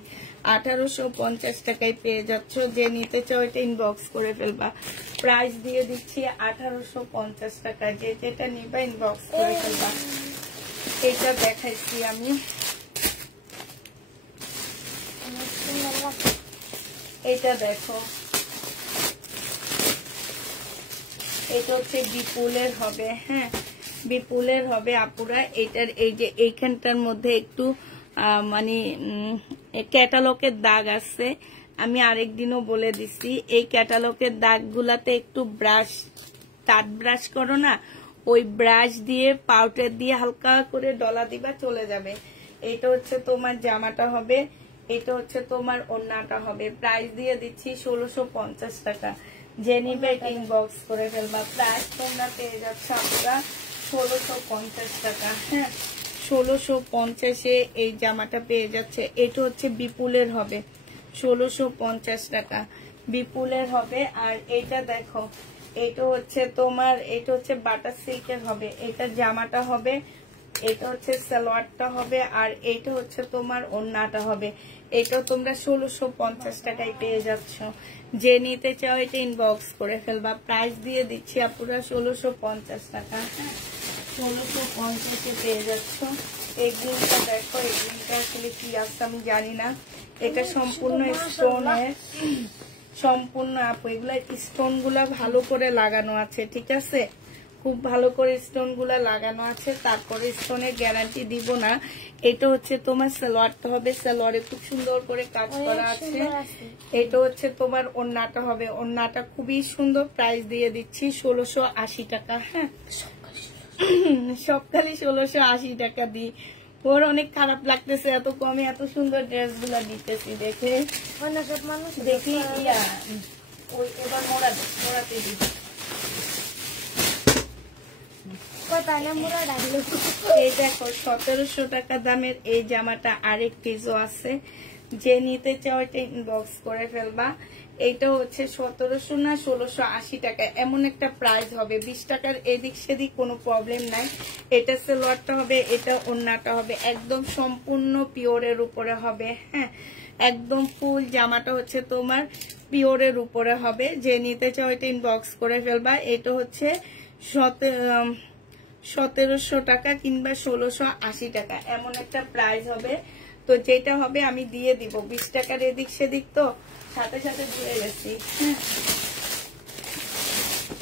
1850 টাকায় পেয়ে যাচ্ছ, যে নিতে চাও এটা ইনবক্স করে ফেলবা। প্রাইস দিয়ে দিচ্ছি 1850 টাকা, যে যেটা নিবা ইনবক্স করে ফেলবা। এটা দেখাইছি আমি, এটা দেখো, এটা হচ্ছে বিপুলের হবে, হ্যাঁ, বিপুলের হবে আপুরা। এটার এই যে এইখানটার মধ্যে একটু মানে ক্যাটালগের দাগ আছে, আমি আরেকদিনও বলে দিছি। এই ক্যাটালগের দাগ গুলাতে একটু ব্রাশ, তাঁত ব্রাশ করো না, ওই ব্রাশ দিয়ে পাউডার দিয়ে হালকা করে ডলা দিবা, চলে যাবে। এটা হচ্ছে তোমার জামাটা হবে, এটা হচ্ছে তোমার ওড়নাটা হবে। প্রাইস দিয়ে দিচ্ছি 1650 টাকা, যে নিবে ইনবক্স করে ফেলবা। প্রাইস তোমরা পেয়ে যাচ্ছে আপনারা 1650 টাকা, হ্যাঁ, 1650-এ এই জামাটা পেয়ে যাচ্ছে। এটা হচ্ছে বিপুলের হবে, 1650 টাকা বিপুলের হবে। আর এটা দেখো, এটা হচ্ছে তোমার, এটা হচ্ছে বাটার সিল্কের হবে, এটা জামাটা হবে, এটা হচ্ছে সালোয়ারটা হবে, আর এইটা হচ্ছে তোমার ওড়নাটা হবে। এটাও তোমরা 1650 টাকায় পেয়ে যাচ্ছ, যে নিতে চাও এটা ইনবক্স করে ফেলবা। প্রাইস দিয়ে দিচ্ছি আপুরা 1650 টাকা, 1650-এ পেয়ে যাচ্ছ। এই গ্রিনটা দেখো, এই গ্রিনটা আসলে কি আসছে আমি জানি না, এটা সম্পূর্ণ স্টোনের, সম্পূর্ণ আপু এগুলা স্টোন গুলা ভালো করে লাগানো আছে, ঠিক আছে, খুব ভালো করে স্টোন গুলা লাগানো আছে। তারপরে স্টোনের গ্যারান্টি দিব না। এটা হচ্ছে তোমার সালোয়ারটা হবে, সালোয়ারে খুব সুন্দর করে কাজ করা আছে। এটা হচ্ছে তোমার ওড়নাটা হবে, ওড়নাটা খুবই সুন্দর। প্রাইস দিয়ে দিচ্ছি 1680 টাকা, হ্যাঁ, সবখালি 1680 টাকা দিই। ওর অনেক খারাপ লাগতেছে এত কমে এত সুন্দর ড্রেস গুলা দিতেছি দেখে। দেখি ওই এবার মোড়াতে দিই। এই দেখো 1700 টাকা দামের এই জামাটা আরেক পিসও আছে, যে নিতে চাও এটা ইনবক্স করে ফেলবা। এইটা হচ্ছে 1700 না 1680 টাকা, এমন একটা প্রাইস হবে। 20 টাকার এদিক সেদিক কোনো প্রবলেম নাই। এটা সালোয়ারটা হবে, এটা ওড়নাটা হবে, একদম সম্পূর্ণ পিওরের উপরে হবে, হ্যাঁ, একদম ফুল জামাটা হচ্ছে তোমার পিওরের উপরে হবে। যে নিতে চাও এটা ইনবক্স করে ফেলবা। এটা হচ্ছে 1700 টাকা কিংবা 1680 টাকা, এমন একটা প্রাইস হবে। তো যেটা হবে আমি দিয়ে দিব। 20 টাকার এদিক সেদিক তো সাথে সাথে দিয়ে গেছি,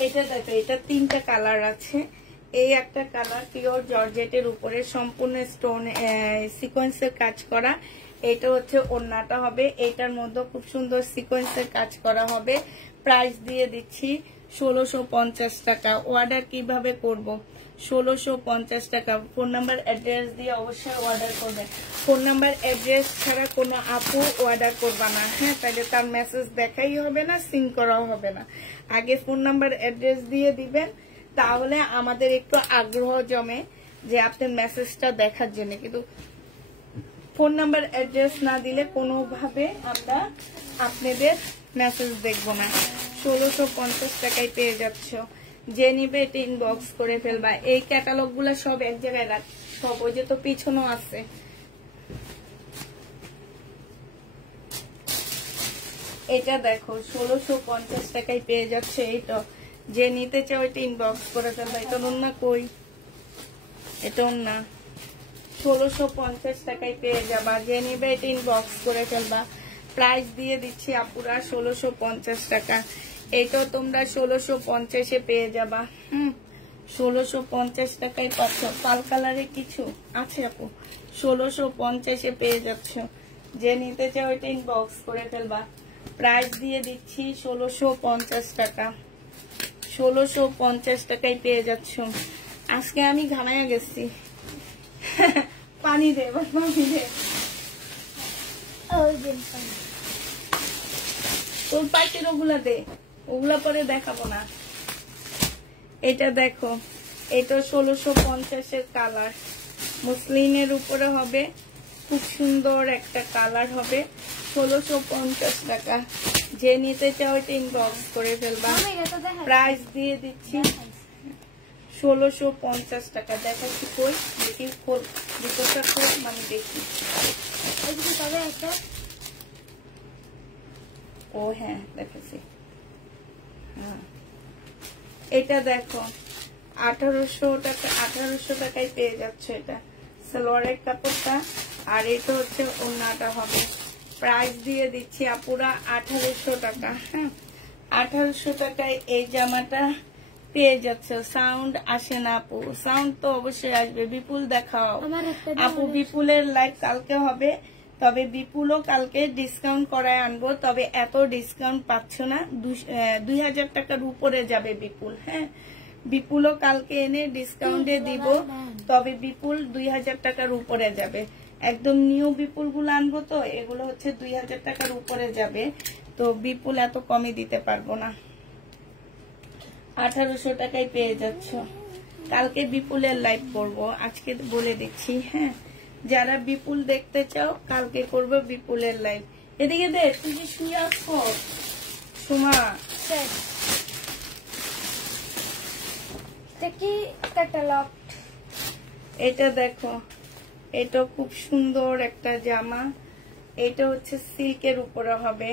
এটা দেখো, এটা 3টা কালার আছে। এই একটা কালার পিওর জর্জেটের উপরে সম্পূর্ণ স্টোন সিকোয়েন্সের কাজ করা। এটা হচ্ছে ওড়নাটা হবে, এটার মধ্যে খুব সুন্দর সিকোয়েন্সের কাজ করা হবে। প্রাইস দিয়ে দিচ্ছি 1650 টাকা। অর্ডার কিভাবে করব? 1650 টাকা। ফোন নাম্বার অ্যাড্রেস দিয়ে অবশ্যই অর্ডার করবে। ফোন নাম্বার অ্যাড্রেস ছাড়া কোনো আপু অর্ডার করবা না, হ্যাঁ? তাহলে তার মেসেজ দেখাই হবে না, সিন করাও হবে না। আগে ফোন নাম্বার অ্যাড্রেস দিয়ে দিবেন, তাহলে আমাদের একটু আগ্রহ জমে যে আপনার মেসেজটা দেখার জন্য। কিন্তু ফোন নাম্বার অ্যাড্রেস না দিলে কোনোভাবে আমরা আপনাদের মেসেজ দেখবো না। 1650 টাকায় পেয়ে যাচ্ছ। যে নিবে এটা ইনবক্স করে ফেলবা। এই ক্যাটালগ গুলা সব এক জায়গায় রাখ, সব ওই যে তো পিছনও আছে। এটা দেখো 1650 টাকায় পেয়ে যাচ্ছে। এইটা যে নিতে চাও এটা ইনবক্স করে ফেলবা। এটা না কই, এটা না 1650 টাকায় পেয়ে যাবা। যে নিবে এটা ইনবক্স করে ফেলবা। প্রাইস দিয়ে দিচ্ছি আপুরা 1650 টাকা। এইটাও তোমরা 1650-এ পেয়ে যাবা। 1650 টাকায় পাচ্ছ। পাল কালারে কিছু আছে আপু, 1650-এ পেয়ে যাচ্ছ। যে নিতে চাও এটা ইনবক্স করে ফেলবা। প্রাইস দিয়ে দিচ্ছি 1650 টাকা। 1650 টাকায় পেয়ে যাচ্ছ। আজকে আমি ঘামাইয়া গেছি। পানি দে, পানি দে। তোর পাখির ওগুলা দে, ওগুলা পরে দেখাবো না। এটা দেখো, এটা 1650-এর কালার, মুসলিনের উপরে হবে। খুব সুন্দর একটা কালার হবে। 1650 টাকা। যে নিতে চাও এটা ইনবক্স করে ফেলবা। প্রাইস দিয়ে দিচ্ছি 1650 টাকা। দেখাচ্ছি কই, দেখি ভিতরটা খোল, মানে দেখি। ও হ্যাঁ, দেখেছি। এটা দেখো 1800 টাকা, 1800 টাকায় পেয়ে যাচ্ছে। এটা সালোয়ারের কাপড়টা, আর এটা হচ্ছে ওড়নাটা হবে। প্রাইস দিয়ে দিচ্ছি আপুরা 1800 টাকা। হ্যাঁ, 1800 টাকায় এই জামাটা পেয়ে যাচ্ছে। সাউন্ড আসে না আপু? সাউন্ড তো অবশ্যই আসবে। বিপুল দেখাও আপু। বিপুলের লাইভ কালকে হবে, তবে বিপুলও কালকে ডিসকাউন্ট করায় আনবো। তবে এত ডিসকাউন্ট পাচ্ছ না, 2000 টাকার উপরে যাবে বিপুল। হ্যাঁ, বিপুলও কালকে এনে ডিসকাউন্টে দিব, তবে বিপুল 2000 টাকার উপরে যাবে। একদম নিউ বিপুল গুলো আনবো, তো এগুলো হচ্ছে 2000 টাকার উপরে যাবে। তো বিপুল এত কমে দিতে পারবো না। 1800 টাকায় পেয়ে যাচ্ছ। কালকে বিপুলের লাইভ করব, আজকে বলে দিচ্ছি। হ্যাঁ, যারা বিপুল দেখতে চাও কালকে করব বিপুলের লাইভ। এদিকে দে, তুই যে শুয়ে আসো সুমা। এটা দেখো, এটা খুব সুন্দর একটা জামা। এটা হচ্ছে সিল্কের উপরে হবে।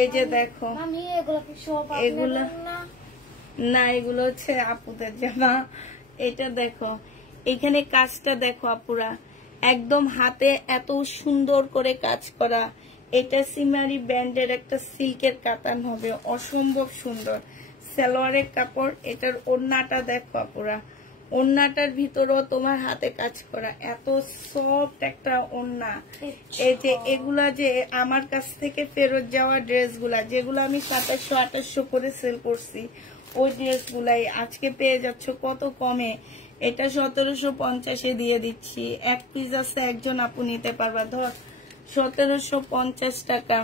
এই যে দেখো, এগুলো না, এগুলো হচ্ছে আপুদের জামা। এটা দেখো, এখানে কাজটা দেখো আপুরা, একদম হাতে এত সুন্দর করে কাজ করা। এটা সিমারি ব্যান্ডের একটা সিল্কের কাতান হবে, অসম্ভব সুন্দর। সালোয়ারের কাপড়। এটার ওড়নাটা দেখো আপুরা, ওড়নাটার ভিতরেও তোমার হাতে কাজ করা, এত সফট একটা ওড়না। এই যে এগুলা যে আমার কাছ থেকে ফেরত যাওয়া ড্রেসগুলা, যেগুলো আমি 2700-2800 করে সেল করছি, ওই ড্রেসগুলাই আজকে পেয়ে যাচ্ছ কত কমে। এটা 1750-এ দিয়ে দিচ্ছি। এক পিস আছে, একজন আপু নিতে পারবা। ধর 1750 টাকা।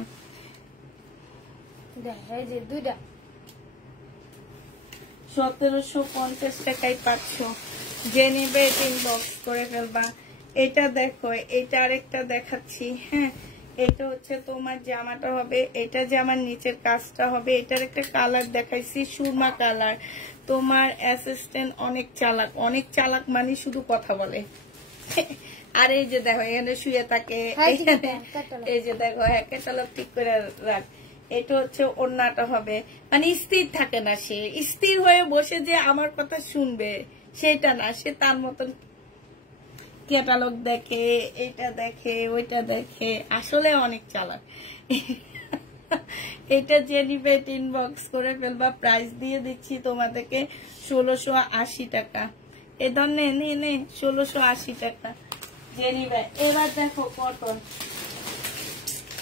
1750 টাকায় পাচ্ছ। যে নেবে এটা ইনবক্স করে ফেলবা। এটা দেখো, এটা আরেকটা দেখাচ্ছি। হ্যাঁ, এটা হচ্ছে তোমার জামাটা হবে, এটা জামার নিচের কাজটা হবে। এটার একটা কালার দেখাইছি, সুরমা কালার। তোমার অ্যাসিস্ট্যান্ট অনেক চালাক, অনেক চালাক মানে শুধু কথা বলে। আর এই যে দেখো, এখানে শুয়ে থাকে। এই যে দেখো, ক্যাটালগ ঠিক করে রাখ। এটা হচ্ছে ওড়নাটা হবে, মানে স্থির থাকে না। সে স্থির হয়ে বসে যে আমার কথা শুনবে সেটা না, সে তার মতন ক্যাটালগ দেখে, এটা দেখে, ওইটা দেখে। আসলে অনেক চালাক। এটা যে নিবে ইনবক্স করে ফেলবা, প্রাইস দিয়ে দিচ্ছি তোমাদেরকে 1680 টাকা। এ ধরনের নে 1680 টাকা যে নিবে। এবার দেখো কটন,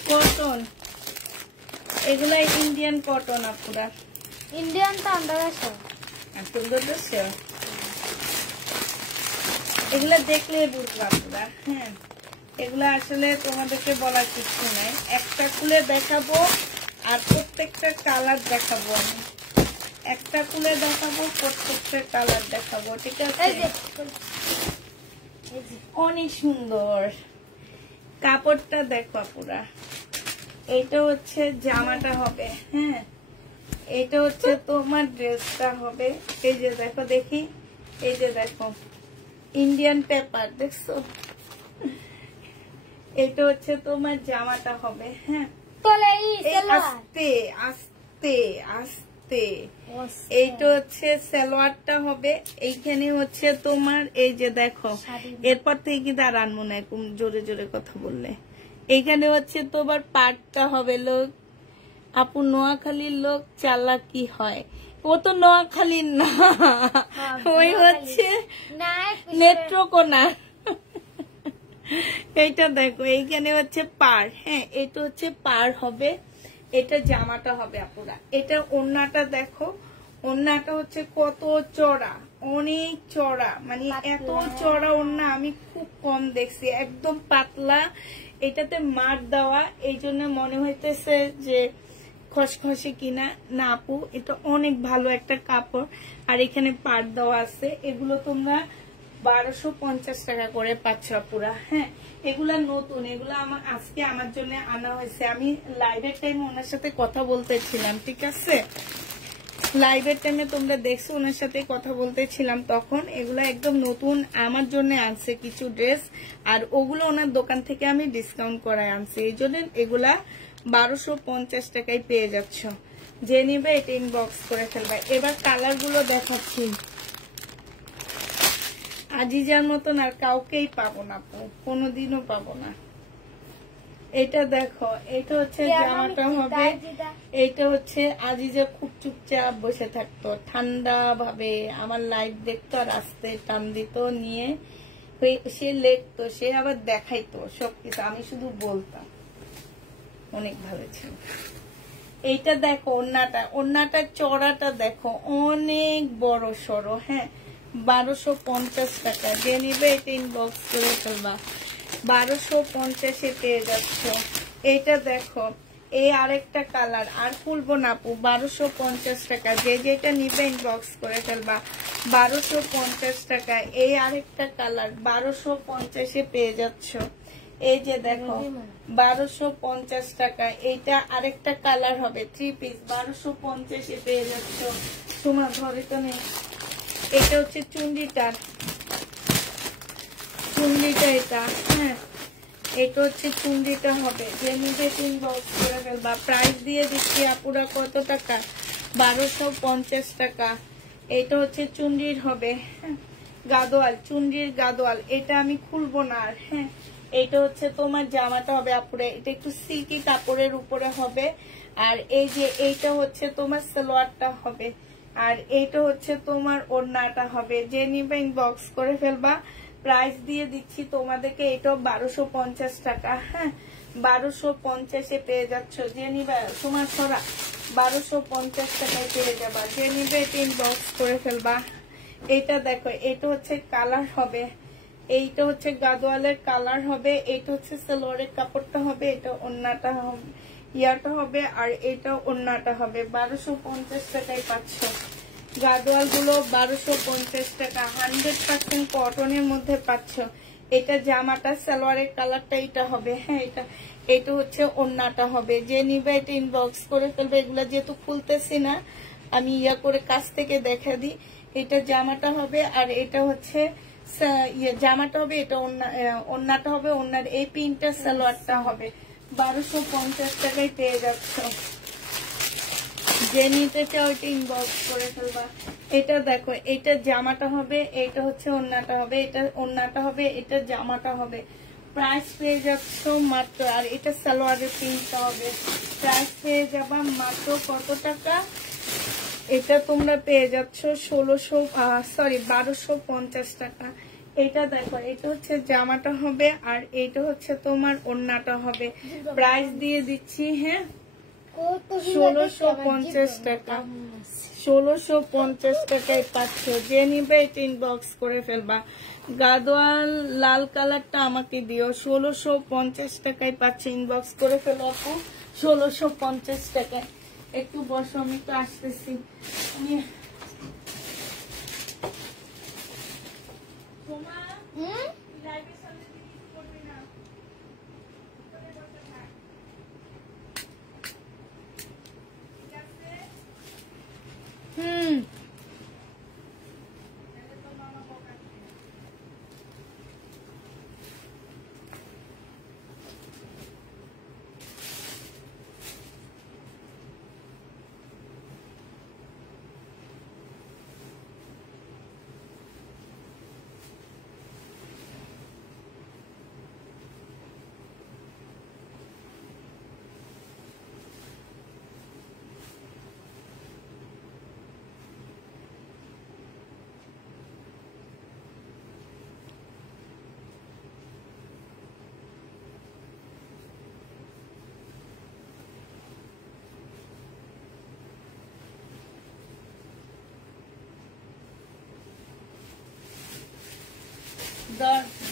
কটন এগুলা ইন্ডিয়ান কটন আপুরা, ইন্ডিয়ান তো 1500 1500। এগুলা দেখলে বুঝবা আপুরা। হ্যাঁ, এগুলা আসলে তোমাদেরকে বলার কিছু নাই, একটা খুলে দেখাবো আর প্রত্যেকটা কালার দেখাবো আমি, একটা খুলে দেখাবো প্রত্যেকটা কালার দেখাবো, ঠিক আছে? অনেক সুন্দর কাপড়টা দেখো আপুরা। এইটা হচ্ছে জামাটা হবে, হ্যাঁ এটা হচ্ছে তোমার ড্রেসটা হবে। এই যে দেখো, দেখি এই যে দেখো ইন্ডিয়ান পেপার দেখছো, এটা হচ্ছে তোমার জামাটা হবে। হ্যাঁ, আস্তে আস্তে আস্তে এইটা হচ্ছে সালোয়ারটা হবে। এইখানে হচ্ছে তোমার এই যে দেখো, এরপর থেকে কিন্তু আর আনবো না এরকম জোরে জোরে কথা বললে। এইখানে হচ্ছে তোমার পাটটা হবে। লোক আপু নোয়াখালীর লোক চালাকি হয়, ও তো নোয়াখালীর না, ওই হচ্ছে নেত্রকোনা। এইটা দেখো, এইখানে হচ্ছে পার, হ্যাঁ এটা হচ্ছে পার হবে, এটা জামাটা হবে আপুরা। এটা ওড়নাটা দেখো, ওড়নাটা হচ্ছে কত চড়া, অনেক চড়া, মানে এত চড়া ওড়না আমি খুব কম দেখছি, একদম পাতলা। এটাতে মার দেওয়া, এই জন্য মনে হইতেছে যে খসখসে কিনা, না আপু এটা অনেক ভালো একটা কাপড়। আর এখানে পাট দেওয়া আছে, এগুলো তোমরা 1250 টাকা করে পাচ্ছ আপুরা। হ্যাঁ, এগুলা নতুন, এগুলা আমার আজকে আমার জন্য আনা হয়েছে। আমি লাইভের টাইমে ওনার সাথে কথা বলতেছিলাম, ঠিক আছে? লাইভের টাইমে তোমরা দেখছো ওনার সাথে কথা বলতেছিলাম, তখন এগুলা একদম নতুন আমার জন্য আনছে কিছু ড্রেস, আর ওগুলো ওনার দোকান থেকে আমি ডিসকাউন্ট করায় আনছি, এই জন্য এগুলা 1250 টাকায় পেয়ে যাচ্ছ। যে নিবে এটা ইনবক্স করে ফেলবে। এবার কালার গুলো দেখাচ্ছি, আজিজার মতন আর কাউকেই পাবো না, কোনোদিনও পাবো না। এটা দেখো, এটা হচ্ছে জামাটা হবে, এইটা হচ্ছে আজিজা খুব চুপচাপ বসে থাকতো, ঠান্ডা ভাবে আমার লাইভ দেখতো আর আস্তে টান দিত নিয়ে, সে লেখতো, সে আবার দেখাইতো সবকিছু, আমি শুধু বলতাম। অনেক ভালো ছিল। এইটা দেখো ওড়নাটা, ওড়নাটার চড়াটা দেখো অনেক বড় সড়ো। হ্যাঁ, 1250 টাকা। যে নিবে এটা ইনবক্স করে ফেলবা, 1250-এ পেয়ে যাচ্ছ। এইটা দেখো, এই আরেকটা কালার, আর খুলবো না আপু, 1250 টাকা। যে যেটা নিবে ইনবক্স করে ফেলবা, 1250 টাকা। এই আরেকটা কালার 1250-এ পেয়ে যাচ্ছ। এই যে দেখো 1250 টাকা। এইটা আরেকটা কালার হবে, 3 পিস, 1250-এ পেয়ে যাচ্ছ। তোমার ঘরে তো নেই। এটা হচ্ছে চুন্ডিটা, চুন্ডিটা এটা, হ্যাঁ এটা হচ্ছে চুন্ডিটা হবে। যে নিজে ইনবক্স করে ফেলবা। প্রাইস দিয়ে দিচ্ছি আপুরা কত টাকা, 1250 টাকা। এটা হচ্ছে চুন্ডির হবে, গাদোয়াল, চুন্ডির গাদোয়াল। এটা আমি খুলবো না আর। হ্যাঁ, এটা হচ্ছে তোমার জামাটা হবে আপুরে, এটা একটু সিল্কি কাপড়ের উপরে হবে। আর এই যে এইটা হচ্ছে তোমার সালোয়ারটা হবে, আর এইটা হচ্ছে তোমার ওড়নাটা হবে। যে নিবে ইনবক্স করে ফেলবা। প্রাইস দিয়ে দিচ্ছি তোমাদেরকে এটাও 1250 টাকা। হ্যাঁ, 1250-এ পেয়ে যাচ্ছ। যে নিবে তোমার ছড়া 1250 টাকায় পেয়ে যাবা। যে নিবে এটা ইনবক্স করে ফেলবা। এইটা দেখো, এটা হচ্ছে কালার হবে, এইটা হচ্ছে গাদোয়ালের কালার হবে, এইটা হচ্ছে সালোয়ারের কাপড়টা হবে, এটা ওড়নাটা হবে, ইয়াটা হবে, আর এটা ওড়নাটা হবে। 1250 টাকায় পাচ্ছ। গাদোয়াল গুলো 1250 টাকা, 100% কটনের মধ্যে পাচ্ছ। এটা জামাটা সালোয়ারের কালারটা এটা হবে। হ্যাঁ, এটা হচ্ছে ওড়নাটা হবে। যে নিবে এটা ইনবক্স করে ফেলবে। এগুলা যেহেতু খুলতেছি না, আমি ইয়া করে কাছ থেকে দেখা দিই। এটা জামাটা হবে, আর এটা হচ্ছে জামাটা হবে, এটা ওড়নাটা হবে, ওড়নার এই পিনটা সালোয়ারটা হবে। 1250 টাকায় পেয়ে যাচ্ছ। যে নিতে চাও এটা ইনবক্স করে ফেলবা। এটা দেখো, এটা জামাটা হবে, এটা হচ্ছে ওড়নাটা হবে, এটা ওড়নাটা হবে, এটা জামাটা হবে। প্রাইস পেয়ে যাচ্ছ মাত্র, আর এটা সালোয়ারের প্রিন্টটা হবে, প্রাইস পেয়ে যাবা মাত্র কত টাকা? এটা তোমরা পেয়ে যাচ্ছ 1250 টাকা। এটা দেখো, এটা হচ্ছে জামাটা হবে আর এইটা হচ্ছে তোমার ওড়নাটা হবে। প্রাইস দিয়ে দিচ্ছি হ্যাঁ 1650 টাকা। 1650 টাকায় পাচ্ছ। যে নিবে এটা ইনবক্স করে ফেলবা। গাদোয়াল লাল কালারটা আমাকে দিও। 1650 টাকায় পাচ্ছ, ইনবক্স করে ফেলো আপু। 1650 টাকায়। একটু বসো, আমি তো আসতেছি।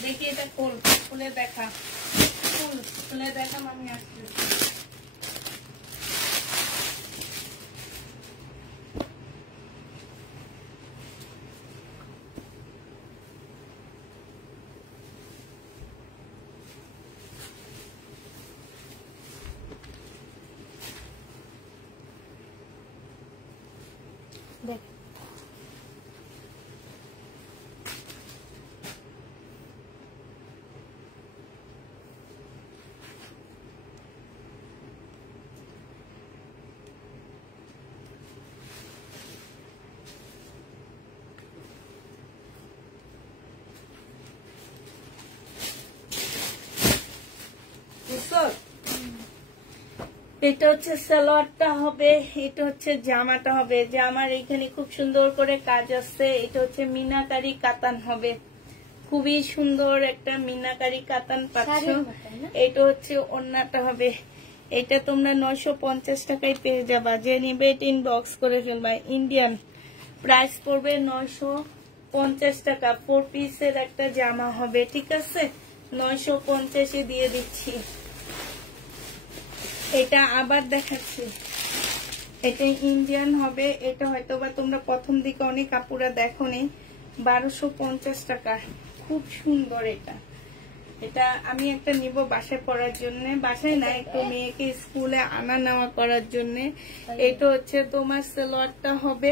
দেখি এটা খুলে দেখা, খুলে দেখা, আমি আসছি। দেখ এটা হচ্ছে সালোয়ারটা হবে, এটা হচ্ছে জামাটা হবে। জামার এখানে খুব সুন্দর করে কাজ আছে। এটা হচ্ছে মিনাকারি কাতান হবে, খুবই সুন্দর একটা মিনাকারি কাতান পাচ্ছ। এটা হচ্ছে ওড়নাটা হবে। এটা তোমরা 950 টাকায় পেয়ে যাবা। যে নিবে এটা ইনবক্স করে ফেলবা। ইন্ডিয়ান প্রাইস পড়বে 950 টাকা। 4 পিসের একটা জামা হবে, ঠিক আছে? 950-এ দিয়ে দিচ্ছি। এটা আবার দেখাচ্ছি, এটা ইন্ডিয়ান হবে। এটা হয়তো বা তোমরা প্রথম দিকে অনেক কাপড়া দেখো নি। 1250 টাকা, খুব সুন্দর। এটা আমি একটা নিব বাসায় পরার জন্য, বাসায় না, একটু মেয়েকে স্কুলে আনা নেওয়া করার জন্য। এটা হচ্ছে তোমার সালোয়ারটা হবে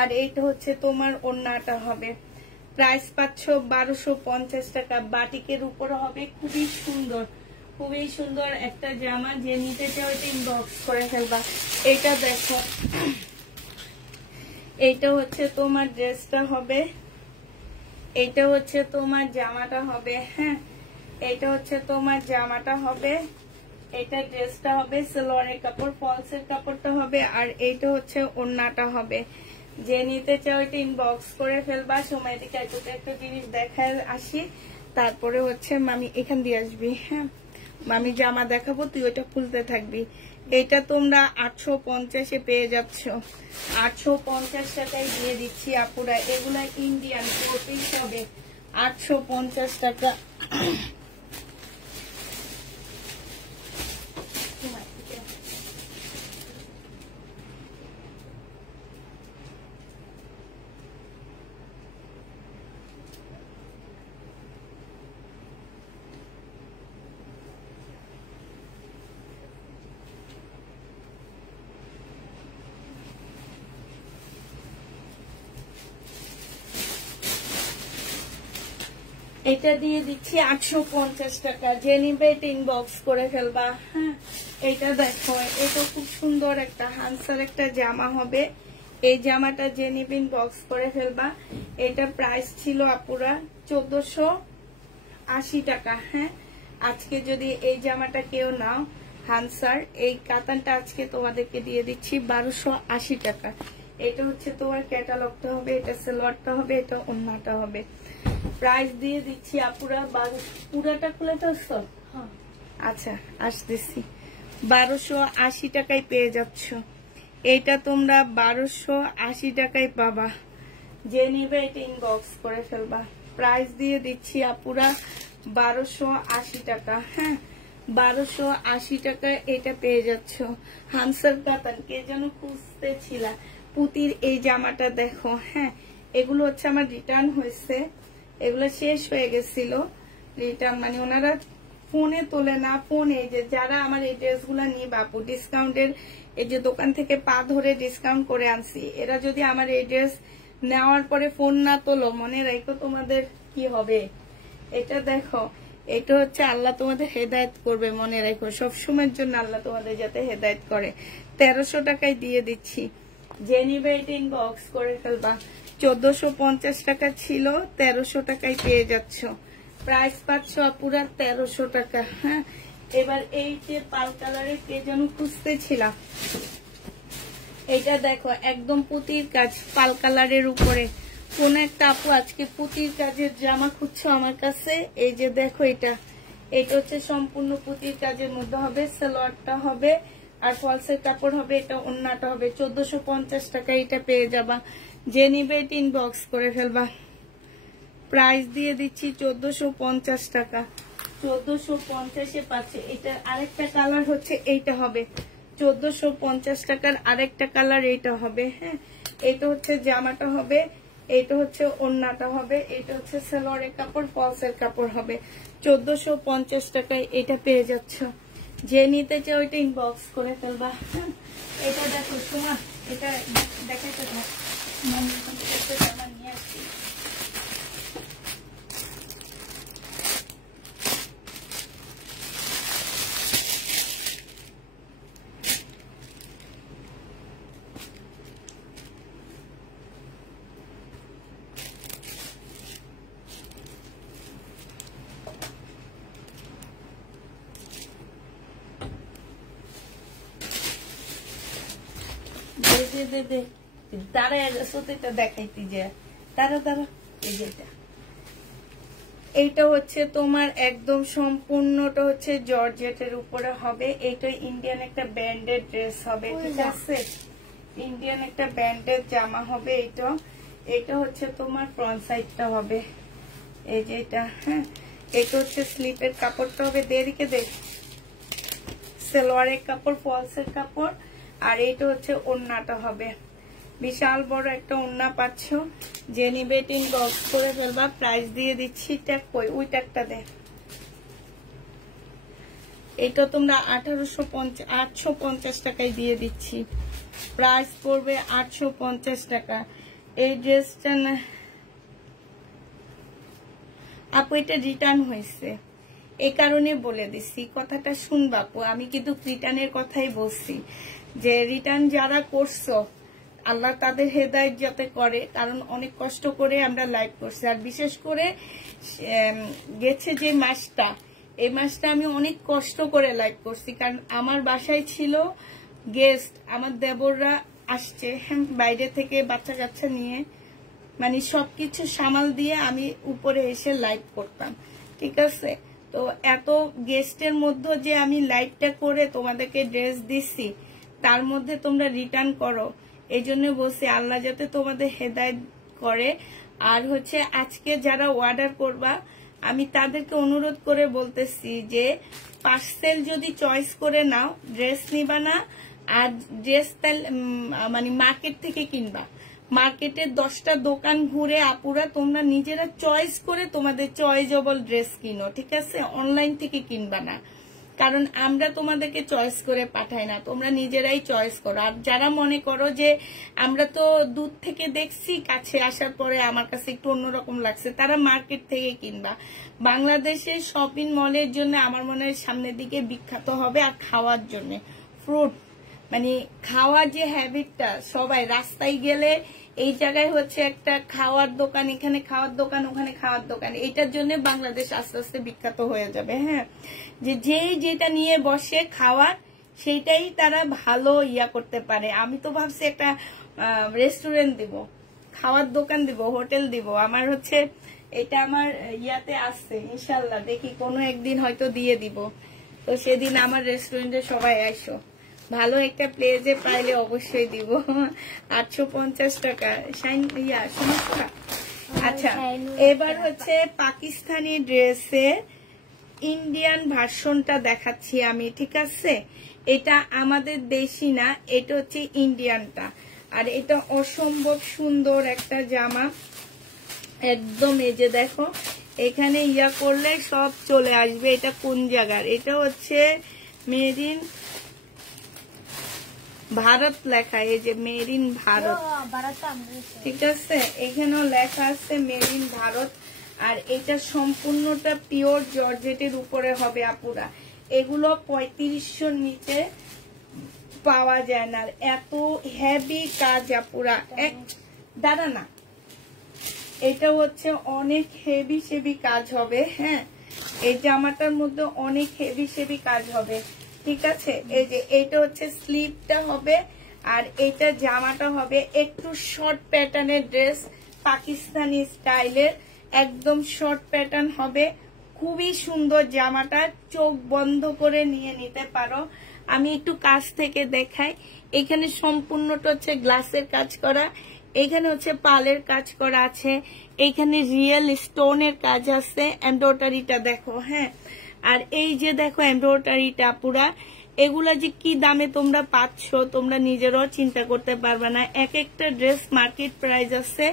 আর এটা হচ্ছে তোমার ওড়নাটা হবে। প্রাইস পাচ্ছ 1250 টাকা। বাটিকের উপরে হবে, খুবই সুন্দর, খুবই সুন্দর একটা জামা। যে নিতে চাও এটা ইনবক্স করে ফেলবা। এটা দেখো, এইটা হচ্ছে তোমার ড্রেসটা হবে, এটা হচ্ছে তোমার জামাটা হবে। হ্যাঁ, এটা হচ্ছে তোমার জামাটা হবে, এটা ড্রেসটা হবে, সালোয়ারের কাপড়, ফলসের কাপড়টা হবে, আর এইটা হচ্ছে ওড়নাটা হবে। যে নিতে চাও এটা ইনবক্স করে ফেলবা। সময় থেকে একটা জিনিস দেখায় আসি, তারপরে হচ্ছে মামি এখান দিয়ে আসবি। হ্যাঁ, মামি জামা দেখাবো, তুই ওটা খুলতে থাকবি। এটা তোমরা 850-এ পেয়ে যাচ্ছ। 850 টাকায় দিয়ে দিচ্ছি আপুরা। এগুলা ইন্ডিয়ান 4 পিস হবে, 850 টাকা। এটা দিয়ে দিচ্ছি 850 টাকা। যে নিবে এটা ইনবক্স করে ফেলবা। হ্যাঁ, এটা দেখো, এটা খুব সুন্দর একটা হান্সার একটা জামা হবে। এই জামাটা যে নিবে ইনবক্স করে ফেলবা। এটা প্রাইস ছিল আপুরা 1480 টাকা। হ্যাঁ, আজকে যদি এই জামাটা কেউ নাও হানসার, এই কাতানটা আজকে তোমাদেরকে দিয়ে দিচ্ছি 1280 টাকা। এটা হচ্ছে তোমার ক্যাটালগটা হবে, এটা সালোয়ারটা হবে, এটা ওন্নাটা হবে। প্রাইস দিয়ে দিচ্ছি আপুরা পুরাটা খুলে ফেলছো? আচ্ছা আসতেছি। 1280 টাকায় পেয়ে যাচ্ছ। এটা তোমরা 1280 টাকায় পাবা। যে নিবে এটা ইনবক্স করে ফেলবা। প্রাইস দিয়ে দিচ্ছি আপুরা 1280 টাকা। হ্যাঁ 1280 টাকায় এটা পেয়ে যাচ্ছ। হামসার কাতান কে যেন খুঁজতে ছিল, পুতির এই জামাটা দেখো। হ্যাঁ এগুলো হচ্ছে আমার রিটার্ন হয়েছে, এগুলো শেষ হয়ে গেছিল রিটার্ন, মানে ওনারা ফোনে তোলে না। ফোনে যে যারা আমার এই ড্রেসগুলো নিয়ে বাপু ডিসকাউন্টের এই যে দোকান থেকে পা ধরে ডিসকাউন্ট করে আনছি, এরা যদি আমার এই ড্রেস নেওয়ার পরে ফোন না তোলো, মনে রাখো তোমাদের কি হবে। এটা দেখো, এটা হচ্ছে আল্লাহ তোমাদের হেদায়েত করবে, মনে রাখো সবসময়ের জন্য আল্লাহ তোমাদের যাতে হেদায়েত করে। 1300 টাকায় দিয়ে দিচ্ছি। যে নিবে এটা ইনবক্স করে ফেলবা। 1450 টাকা ছিল, 1300 টাকায় পেয়ে যাচ্ছ। প্রাইস পাচ্ছ পুরা 1300 টাকা। হ্যাঁ এবার এই যে পাল কালারের কে যেন খুঁজতেছিলাম, এটা দেখো একদম পুতির কাজ পাল কালারের উপরে। কোন একটা আপু আজকে পুতির কাজের জামা খুঁজছো আমার কাছে, এই যে দেখো এটা হচ্ছে সম্পূর্ণ পুতির কাজের মধ্যে হবে, সালোয়ারটা হবে আর ফলসের কাপড় হবে, এটা ওন্নাটা হবে। 1450 টাকা এটা পেয়ে যাবা। যে নিবে এটা ইনবক্স করে ফেলবা। প্রাইস দিয়ে দিচ্ছি 1450 টাকা। 1450-এ পাচ্ছে। এটা আরেকটা কালার হচ্ছে এইটা হবে 1450 টাকার, আরেকটা কালার এইটা হবে। হ্যাঁ এটা হচ্ছে জামাটা হবে, এটা হচ্ছে ওন্নাটা হবে, এটা হচ্ছে সালোয়ারের কাপড়, ফলসের কাপড় হবে। 1450 টাকায় এটা পেয়ে যাচ্ছ। যে নিতে চাও ওইটা ইনবক্স করে ফেলবা। এটা দেখো শোনা, এটা দেখাইতে থাক, নিয়ে আসছি। এইটা হচ্ছে তোমার একদম সম্পূর্ণটা হচ্ছে জর্জেটের উপরে হবে। এটা ইন্ডিয়ান একটা ব্যান্ডেড ড্রেস হবে, ঠিক আছে? ইন্ডিয়ান একটা ব্যান্ডেড জামা হবে। এটা হচ্ছে তোমার ফ্রন্ট সাইডটা হবে, এই যে এটা। হ্যাঁ এটা হচ্ছে স্লিপের কাপড়টা হবে, দেরিকে দেখ সালোয়ারের কাপড়, ফলসের কাপড়, আর এইটা হচ্ছে ওন্নাটা হবে। বিশাল বড় একটা ওন্না পাচ্ছ। যে নিবে ইনবক্স করে ফেলবা। প্রাইস দিয়ে দিচ্ছি, ট্যাগ কই, ওই ট্যাগটা দে। এটা তোমরা 850 টাকায় দিয়ে দিচ্ছি। প্রাইস পড়বে 850 টাকা। এই ড্রেসটা না আপু এটা রিটার্ন হয়েছে, এই কারণে বলে দিচ্ছি, কথাটা শুনবা আপু। আমি কিন্তু রিটার্নের কথাই বলছি, যে রিটার্ন যারা করছো আল্লাহ তাদের হেদায়েত যাতে করে, কারণ অনেক কষ্ট করে আমরা লাইভ করছি। আর বিশেষ করে গেছে যে মাসটা, এই মাসটা আমি অনেক কষ্ট করে লাইভ করছি, কারণ আমার বাসায় ছিল গেস্ট, আমার দেবররা আসছে বাইরে থেকে বাচ্চা কাচ্চা নিয়ে, মানে সবকিছু সামাল দিয়ে আমি উপরে এসে লাইভ করতাম, ঠিক আছে? তো এত গেস্টের মধ্যে যে আমি লাইভটা করে তোমাদেরকে ড্রেস দিচ্ছি, তার মধ্যে তোমরা রিটার্ন করো, এই জন্য বলছি আল্লাহ যাতে তোমাদের হেদায়েত করে। আর হচ্ছে আজকে যারা অর্ডার করবা, আমি তাদেরকে অনুরোধ করে বলতেছি যে পার্সেল যদি চয়েস করে নাও, ড্রেস নিবা না। আর ড্রেস মানে মার্কেট থেকে কিনবা, মার্কেটের 10টা দোকান ঘুরে আপুরা তোমরা নিজেরা চয়েস করে তোমাদের চয়েজেবল ড্রেস কিনো, ঠিক আছে? অনলাইন থেকে কিনবা না, কারণ আমরা তোমাদেরকে চয়েস করে পাঠাই না, তোমরা নিজেরাই চয়েস করো। আর যারা মনে করো যে আমরা তো দূর থেকে দেখছি, কাছে আসার পরে আমার কাছে একটু অন্যরকম লাগছে, তারা মার্কেট থেকে কিনবা। বাংলাদেশের শপিং মলের জন্য আমার মনে হয় সামনের দিকে বিখ্যাত হবে, আর খাওয়ার জন্য ফ্রুট, মানে খাওয়ার যে হ্যাবিটটা, সবাই রাস্তায় গেলে এই জায়গায় হচ্ছে একটা খাওয়ার দোকান, এখানে খাওয়ার দোকান, ওখানে খাওয়ার দোকান। এটার জন্য বাংলাদেশ আস্তে আস্তে বিখ্যাত হয়ে যাবে। হ্যাঁ, যে যেটা নিয়ে বসে খাওয়ার সেইটাই তারা ভালো ইয়া করতে পারে। আমি তো ভাবছি একটা রেস্টুরেন্ট দিব, খাওয়ার দোকান দিব, হোটেল দিব। আমার হচ্ছে এটা আমার ইয়াতে আসছে, ইনশাল্লাহ দেখি কোনো একদিন হয়তো দিয়ে দিব। তো সেদিন আমার রেস্টুরেন্টে সবাই আইসো, ভালো একটা প্লেসে পাইলে অবশ্যই দিব। 850 টাকা সমস্যা। আচ্ছা, এবার হচ্ছে পাকিস্তানি ড্রেসে ইন্ডিয়ান ভার্সনটা দেখাচ্ছি আমি, ঠিক আছে? এটা আমাদের দেশি না, এটা হচ্ছে ইন্ডিয়ানটা। আর এটা অসম্ভব সুন্দর একটা জামা, একদম। এই যে দেখো, এখানে ইয়া করলে সব চলে আসবে। এটা কোন জায়গার? এটা হচ্ছে মেড ইন ভারত লেখা, এই যে মেড ইন ভারত, ঠিক আছে? এখানেও লেখা আছে মেড ইন ভারত। আর এটা সম্পূর্ণটা পিওর জর্জেটের উপরে হবে আপুরা। এগুলো 3500 নিচে পাওয়া যায় না। এত হেভি কাজ আপুরা, দাঁড়া না, এটা হচ্ছে অনেক হেভি কাজ হবে। হ্যাঁ, এই জামাটার মধ্যে অনেক হেভি কাজ হবে, ঠিক আছে? এই যে এটা হচ্ছে স্লিভটা হবে, আর এটা জামাটা হবে একটু শর্ট প্যাটার্নের ড্রেস, পাকিস্তানি স্টাইলের, একদম শর্ট প্যাটার্ন হবে। খুবই সুন্দর জামাটা, চোখ বন্ধ করে নিয়ে নিতে পারো। আমি একটু কাছ থেকে দেখাই। এখানে সম্পূর্ণটা হচ্ছে গ্লাসের কাজ করা, এখানে হচ্ছে পালের কাজ করা আছে, এইখানে রিয়েল স্টোনের কাজ আছে। এমব্রয়ডারিটা দেখো। হ্যাঁ, আর এই যে দেখো এমব্রয়ডারিটা পুরা, এগুলা যে কি দামে তোমরা পাচ্ছ তোমরা নিজেরাও চিন্তা করতে পারবে না। এক একটা ড্রেস মার্কেট প্রাইস আছে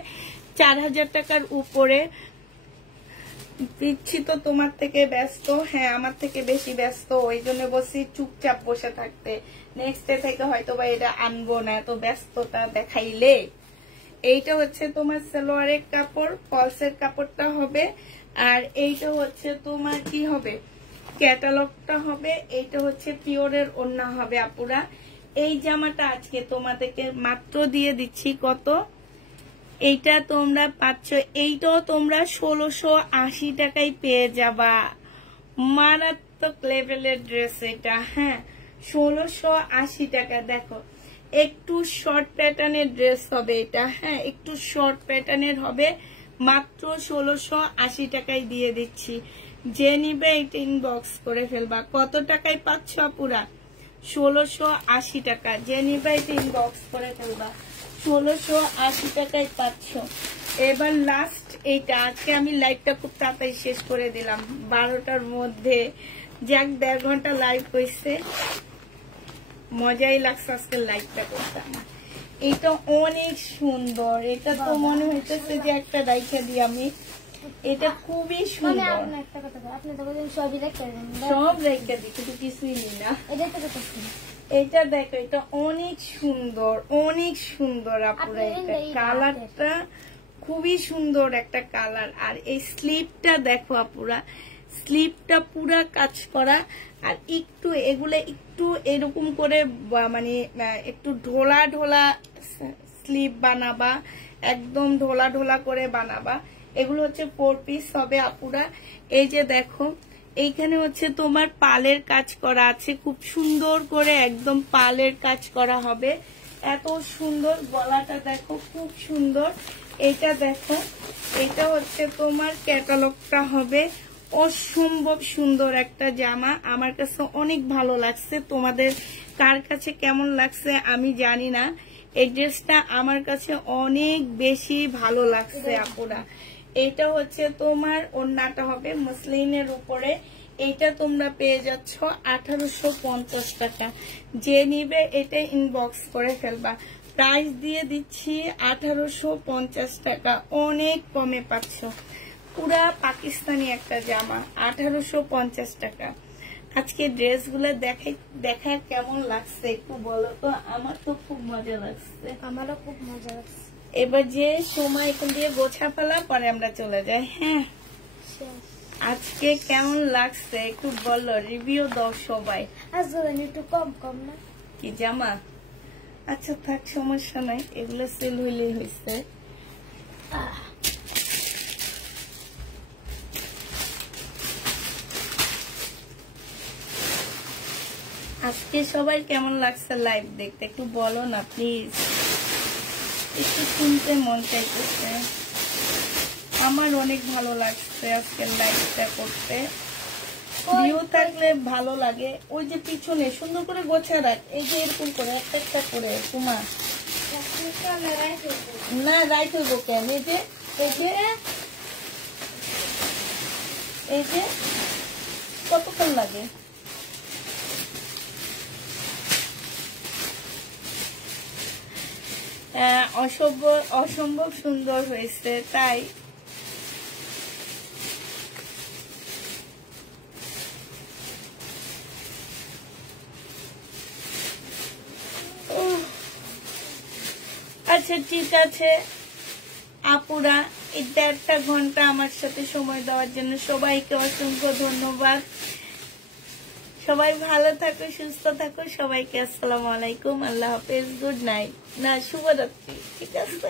4000 টাকার উপরে। দিচ্ছি তো তোমার থেকে ব্যস্ত, হ্যাঁ আমার থেকে বেশি ব্যস্ত, ওই জন্য বলছি চুপচাপ বসে থাকতে। নেক্সট ডে থেকে হয়তো বা এটা আনবো না, এত ব্যস্ততা দেখাইলে। এইটা হচ্ছে তোমার সালোয়ারের কাপড়, ফলসের কাপড়টা হবে। আর এইটা হচ্ছে তোমার কি হবে, ক্যাটালগটা হবে। এইটা হচ্ছে পিওরের ওড়না হবে আপুরা। এই জামাটা আজকে তোমাদেরকে মাত্র দিয়ে দিচ্ছি কত, এইটা তোমরা পাচ্ছ, এইটাও তোমরা 1680 টাকায় পেয়ে যাবা। মারাত্মক লেভেলের ড্রেস এটা। হ্যাঁ, 1680 টাকা। দেখো, একটু শর্ট প্যাটার্নের ড্রেস হবে এটা। হ্যাঁ, একটু শর্ট প্যাটার্নের হবে, মাত্র 1680 টাকায় দিয়ে দিচ্ছি। যে নিবে এটা ইনবক্স করে ফেলবা। কত টাকায় পাচ্ছ আপুরা? 1680 টাকা। যে নিবে এটা ইনবক্স করে ফেলবা, 1680 টাকায় পাচ্ছ। এবার লাস্ট এইটা, আজকে আমি লাইভটা খুব তাড়াতাড়ি শেষ করে দিলাম 12টার মধ্যে। যাক, 1.5 ঘন্টা লাইভ হয়েছে, মজাই লাগছে আজকে লাইভটা করতে আমার। এটা অনেক সুন্দর, এটা তো মনে হইতেছে যে একটা রাইখা দিই আমি। এটা খুবই সুন্দর, সব রেখে দিই, কিন্তু কিছুই নেই না। এটা দেখো, এটা অনেক সুন্দর, অনেক সুন্দর আপুরা। এটা কালারটা খুবই সুন্দর একটা কালার। আর এই স্লিপটা দেখো আপুরা, স্লিপটা পুরা কাজ করা। আর একটু এগুলো একটু এরকম করে মানে একটু ঢোলা ঢোলা স্লিপ বানাবা, একদম ঢোলা ঢোলা করে বানাবা। এগুলো হচ্ছে 4 পিস হবে আপুরা। এই যে দেখো, এইখানে হচ্ছে তোমার পালের কাজ করা আছে, খুব সুন্দর করে একদম পালের কাজ করা হবে। এত সুন্দর গলাটা দেখো, খুব সুন্দর। এটা দেখো, এটা হচ্ছে তোমার ক্যাটালগটা হবে। অসম্ভব সুন্দর একটা জামা, আমার কাছে অনেক ভালো লাগছে। তোমাদের কার কাছে কেমন লাগছে আমি জানি না। এই ড্রেসটা আমার কাছে অনেক বেশি ভালো লাগছে আপুরা। এটা হচ্ছে তোমার ওড়নাটা হবে মসলিনের উপরে। এইটা তোমরা পেয়ে যাচ্ছ 1850 টাকা। যে নিবে এটা ইনবক্স করে ফেলবা। প্রাইস দিয়ে দিচ্ছি 1850 টাকা, অনেক কমে পাচ্ছ। পুরা পাকিস্তানি একটা জামা 1850 টাকা। আজকে ড্রেসগুলো দেখা কেমন লাগছে একটু বলো তো। আমার তো খুব মজা লাগছে, আমারও খুব মজা লাগছে। এবার যে সময় এখান দিয়ে গোছা ফেলা, পরে আমরা চলে যাই। হ্যাঁ, আজকে কেমন লাগছে একটু বলো, রিভিউ দাও সবাই। একটু কম কম না কি জামা? আচ্ছা থাক, সমস্যা নাই, এগুলো সেল হইলেই হয়েছে। আজকে সবাই কেমন লাগছে লাইভ দেখতে একটু বলো না প্লিজ, একটু শুনতে মন চাইতেছে। আমার অনেক ভালো লাগছে আজকে লাইভটা করতে, ভিউ থাকলে ভালো লাগে। ওই যে পিছনে সুন্দর করে গোছা রাখ, এই যে এরকম করে একটা একটা করে তোমা না রাইট হইব কেন, এই যে এই যে কতক্ষণ লাগে। অসম্ভব সুন্দর হয়েছে তাই। আচ্ছা ঠিক আছে আপুরা, এই 1.5 ঘন্টা আমার সাথে সময় দেওয়ার জন্য সবাইকে অসংখ্য ধন্যবাদ। সবাই ভালো থাকো, সুস্থ থাকো, সবাইকে আসসালামু আলাইকুম, আল্লাহ হাফেজ, গুড নাইট, না শুভরাত্রি, ঠিক আছে।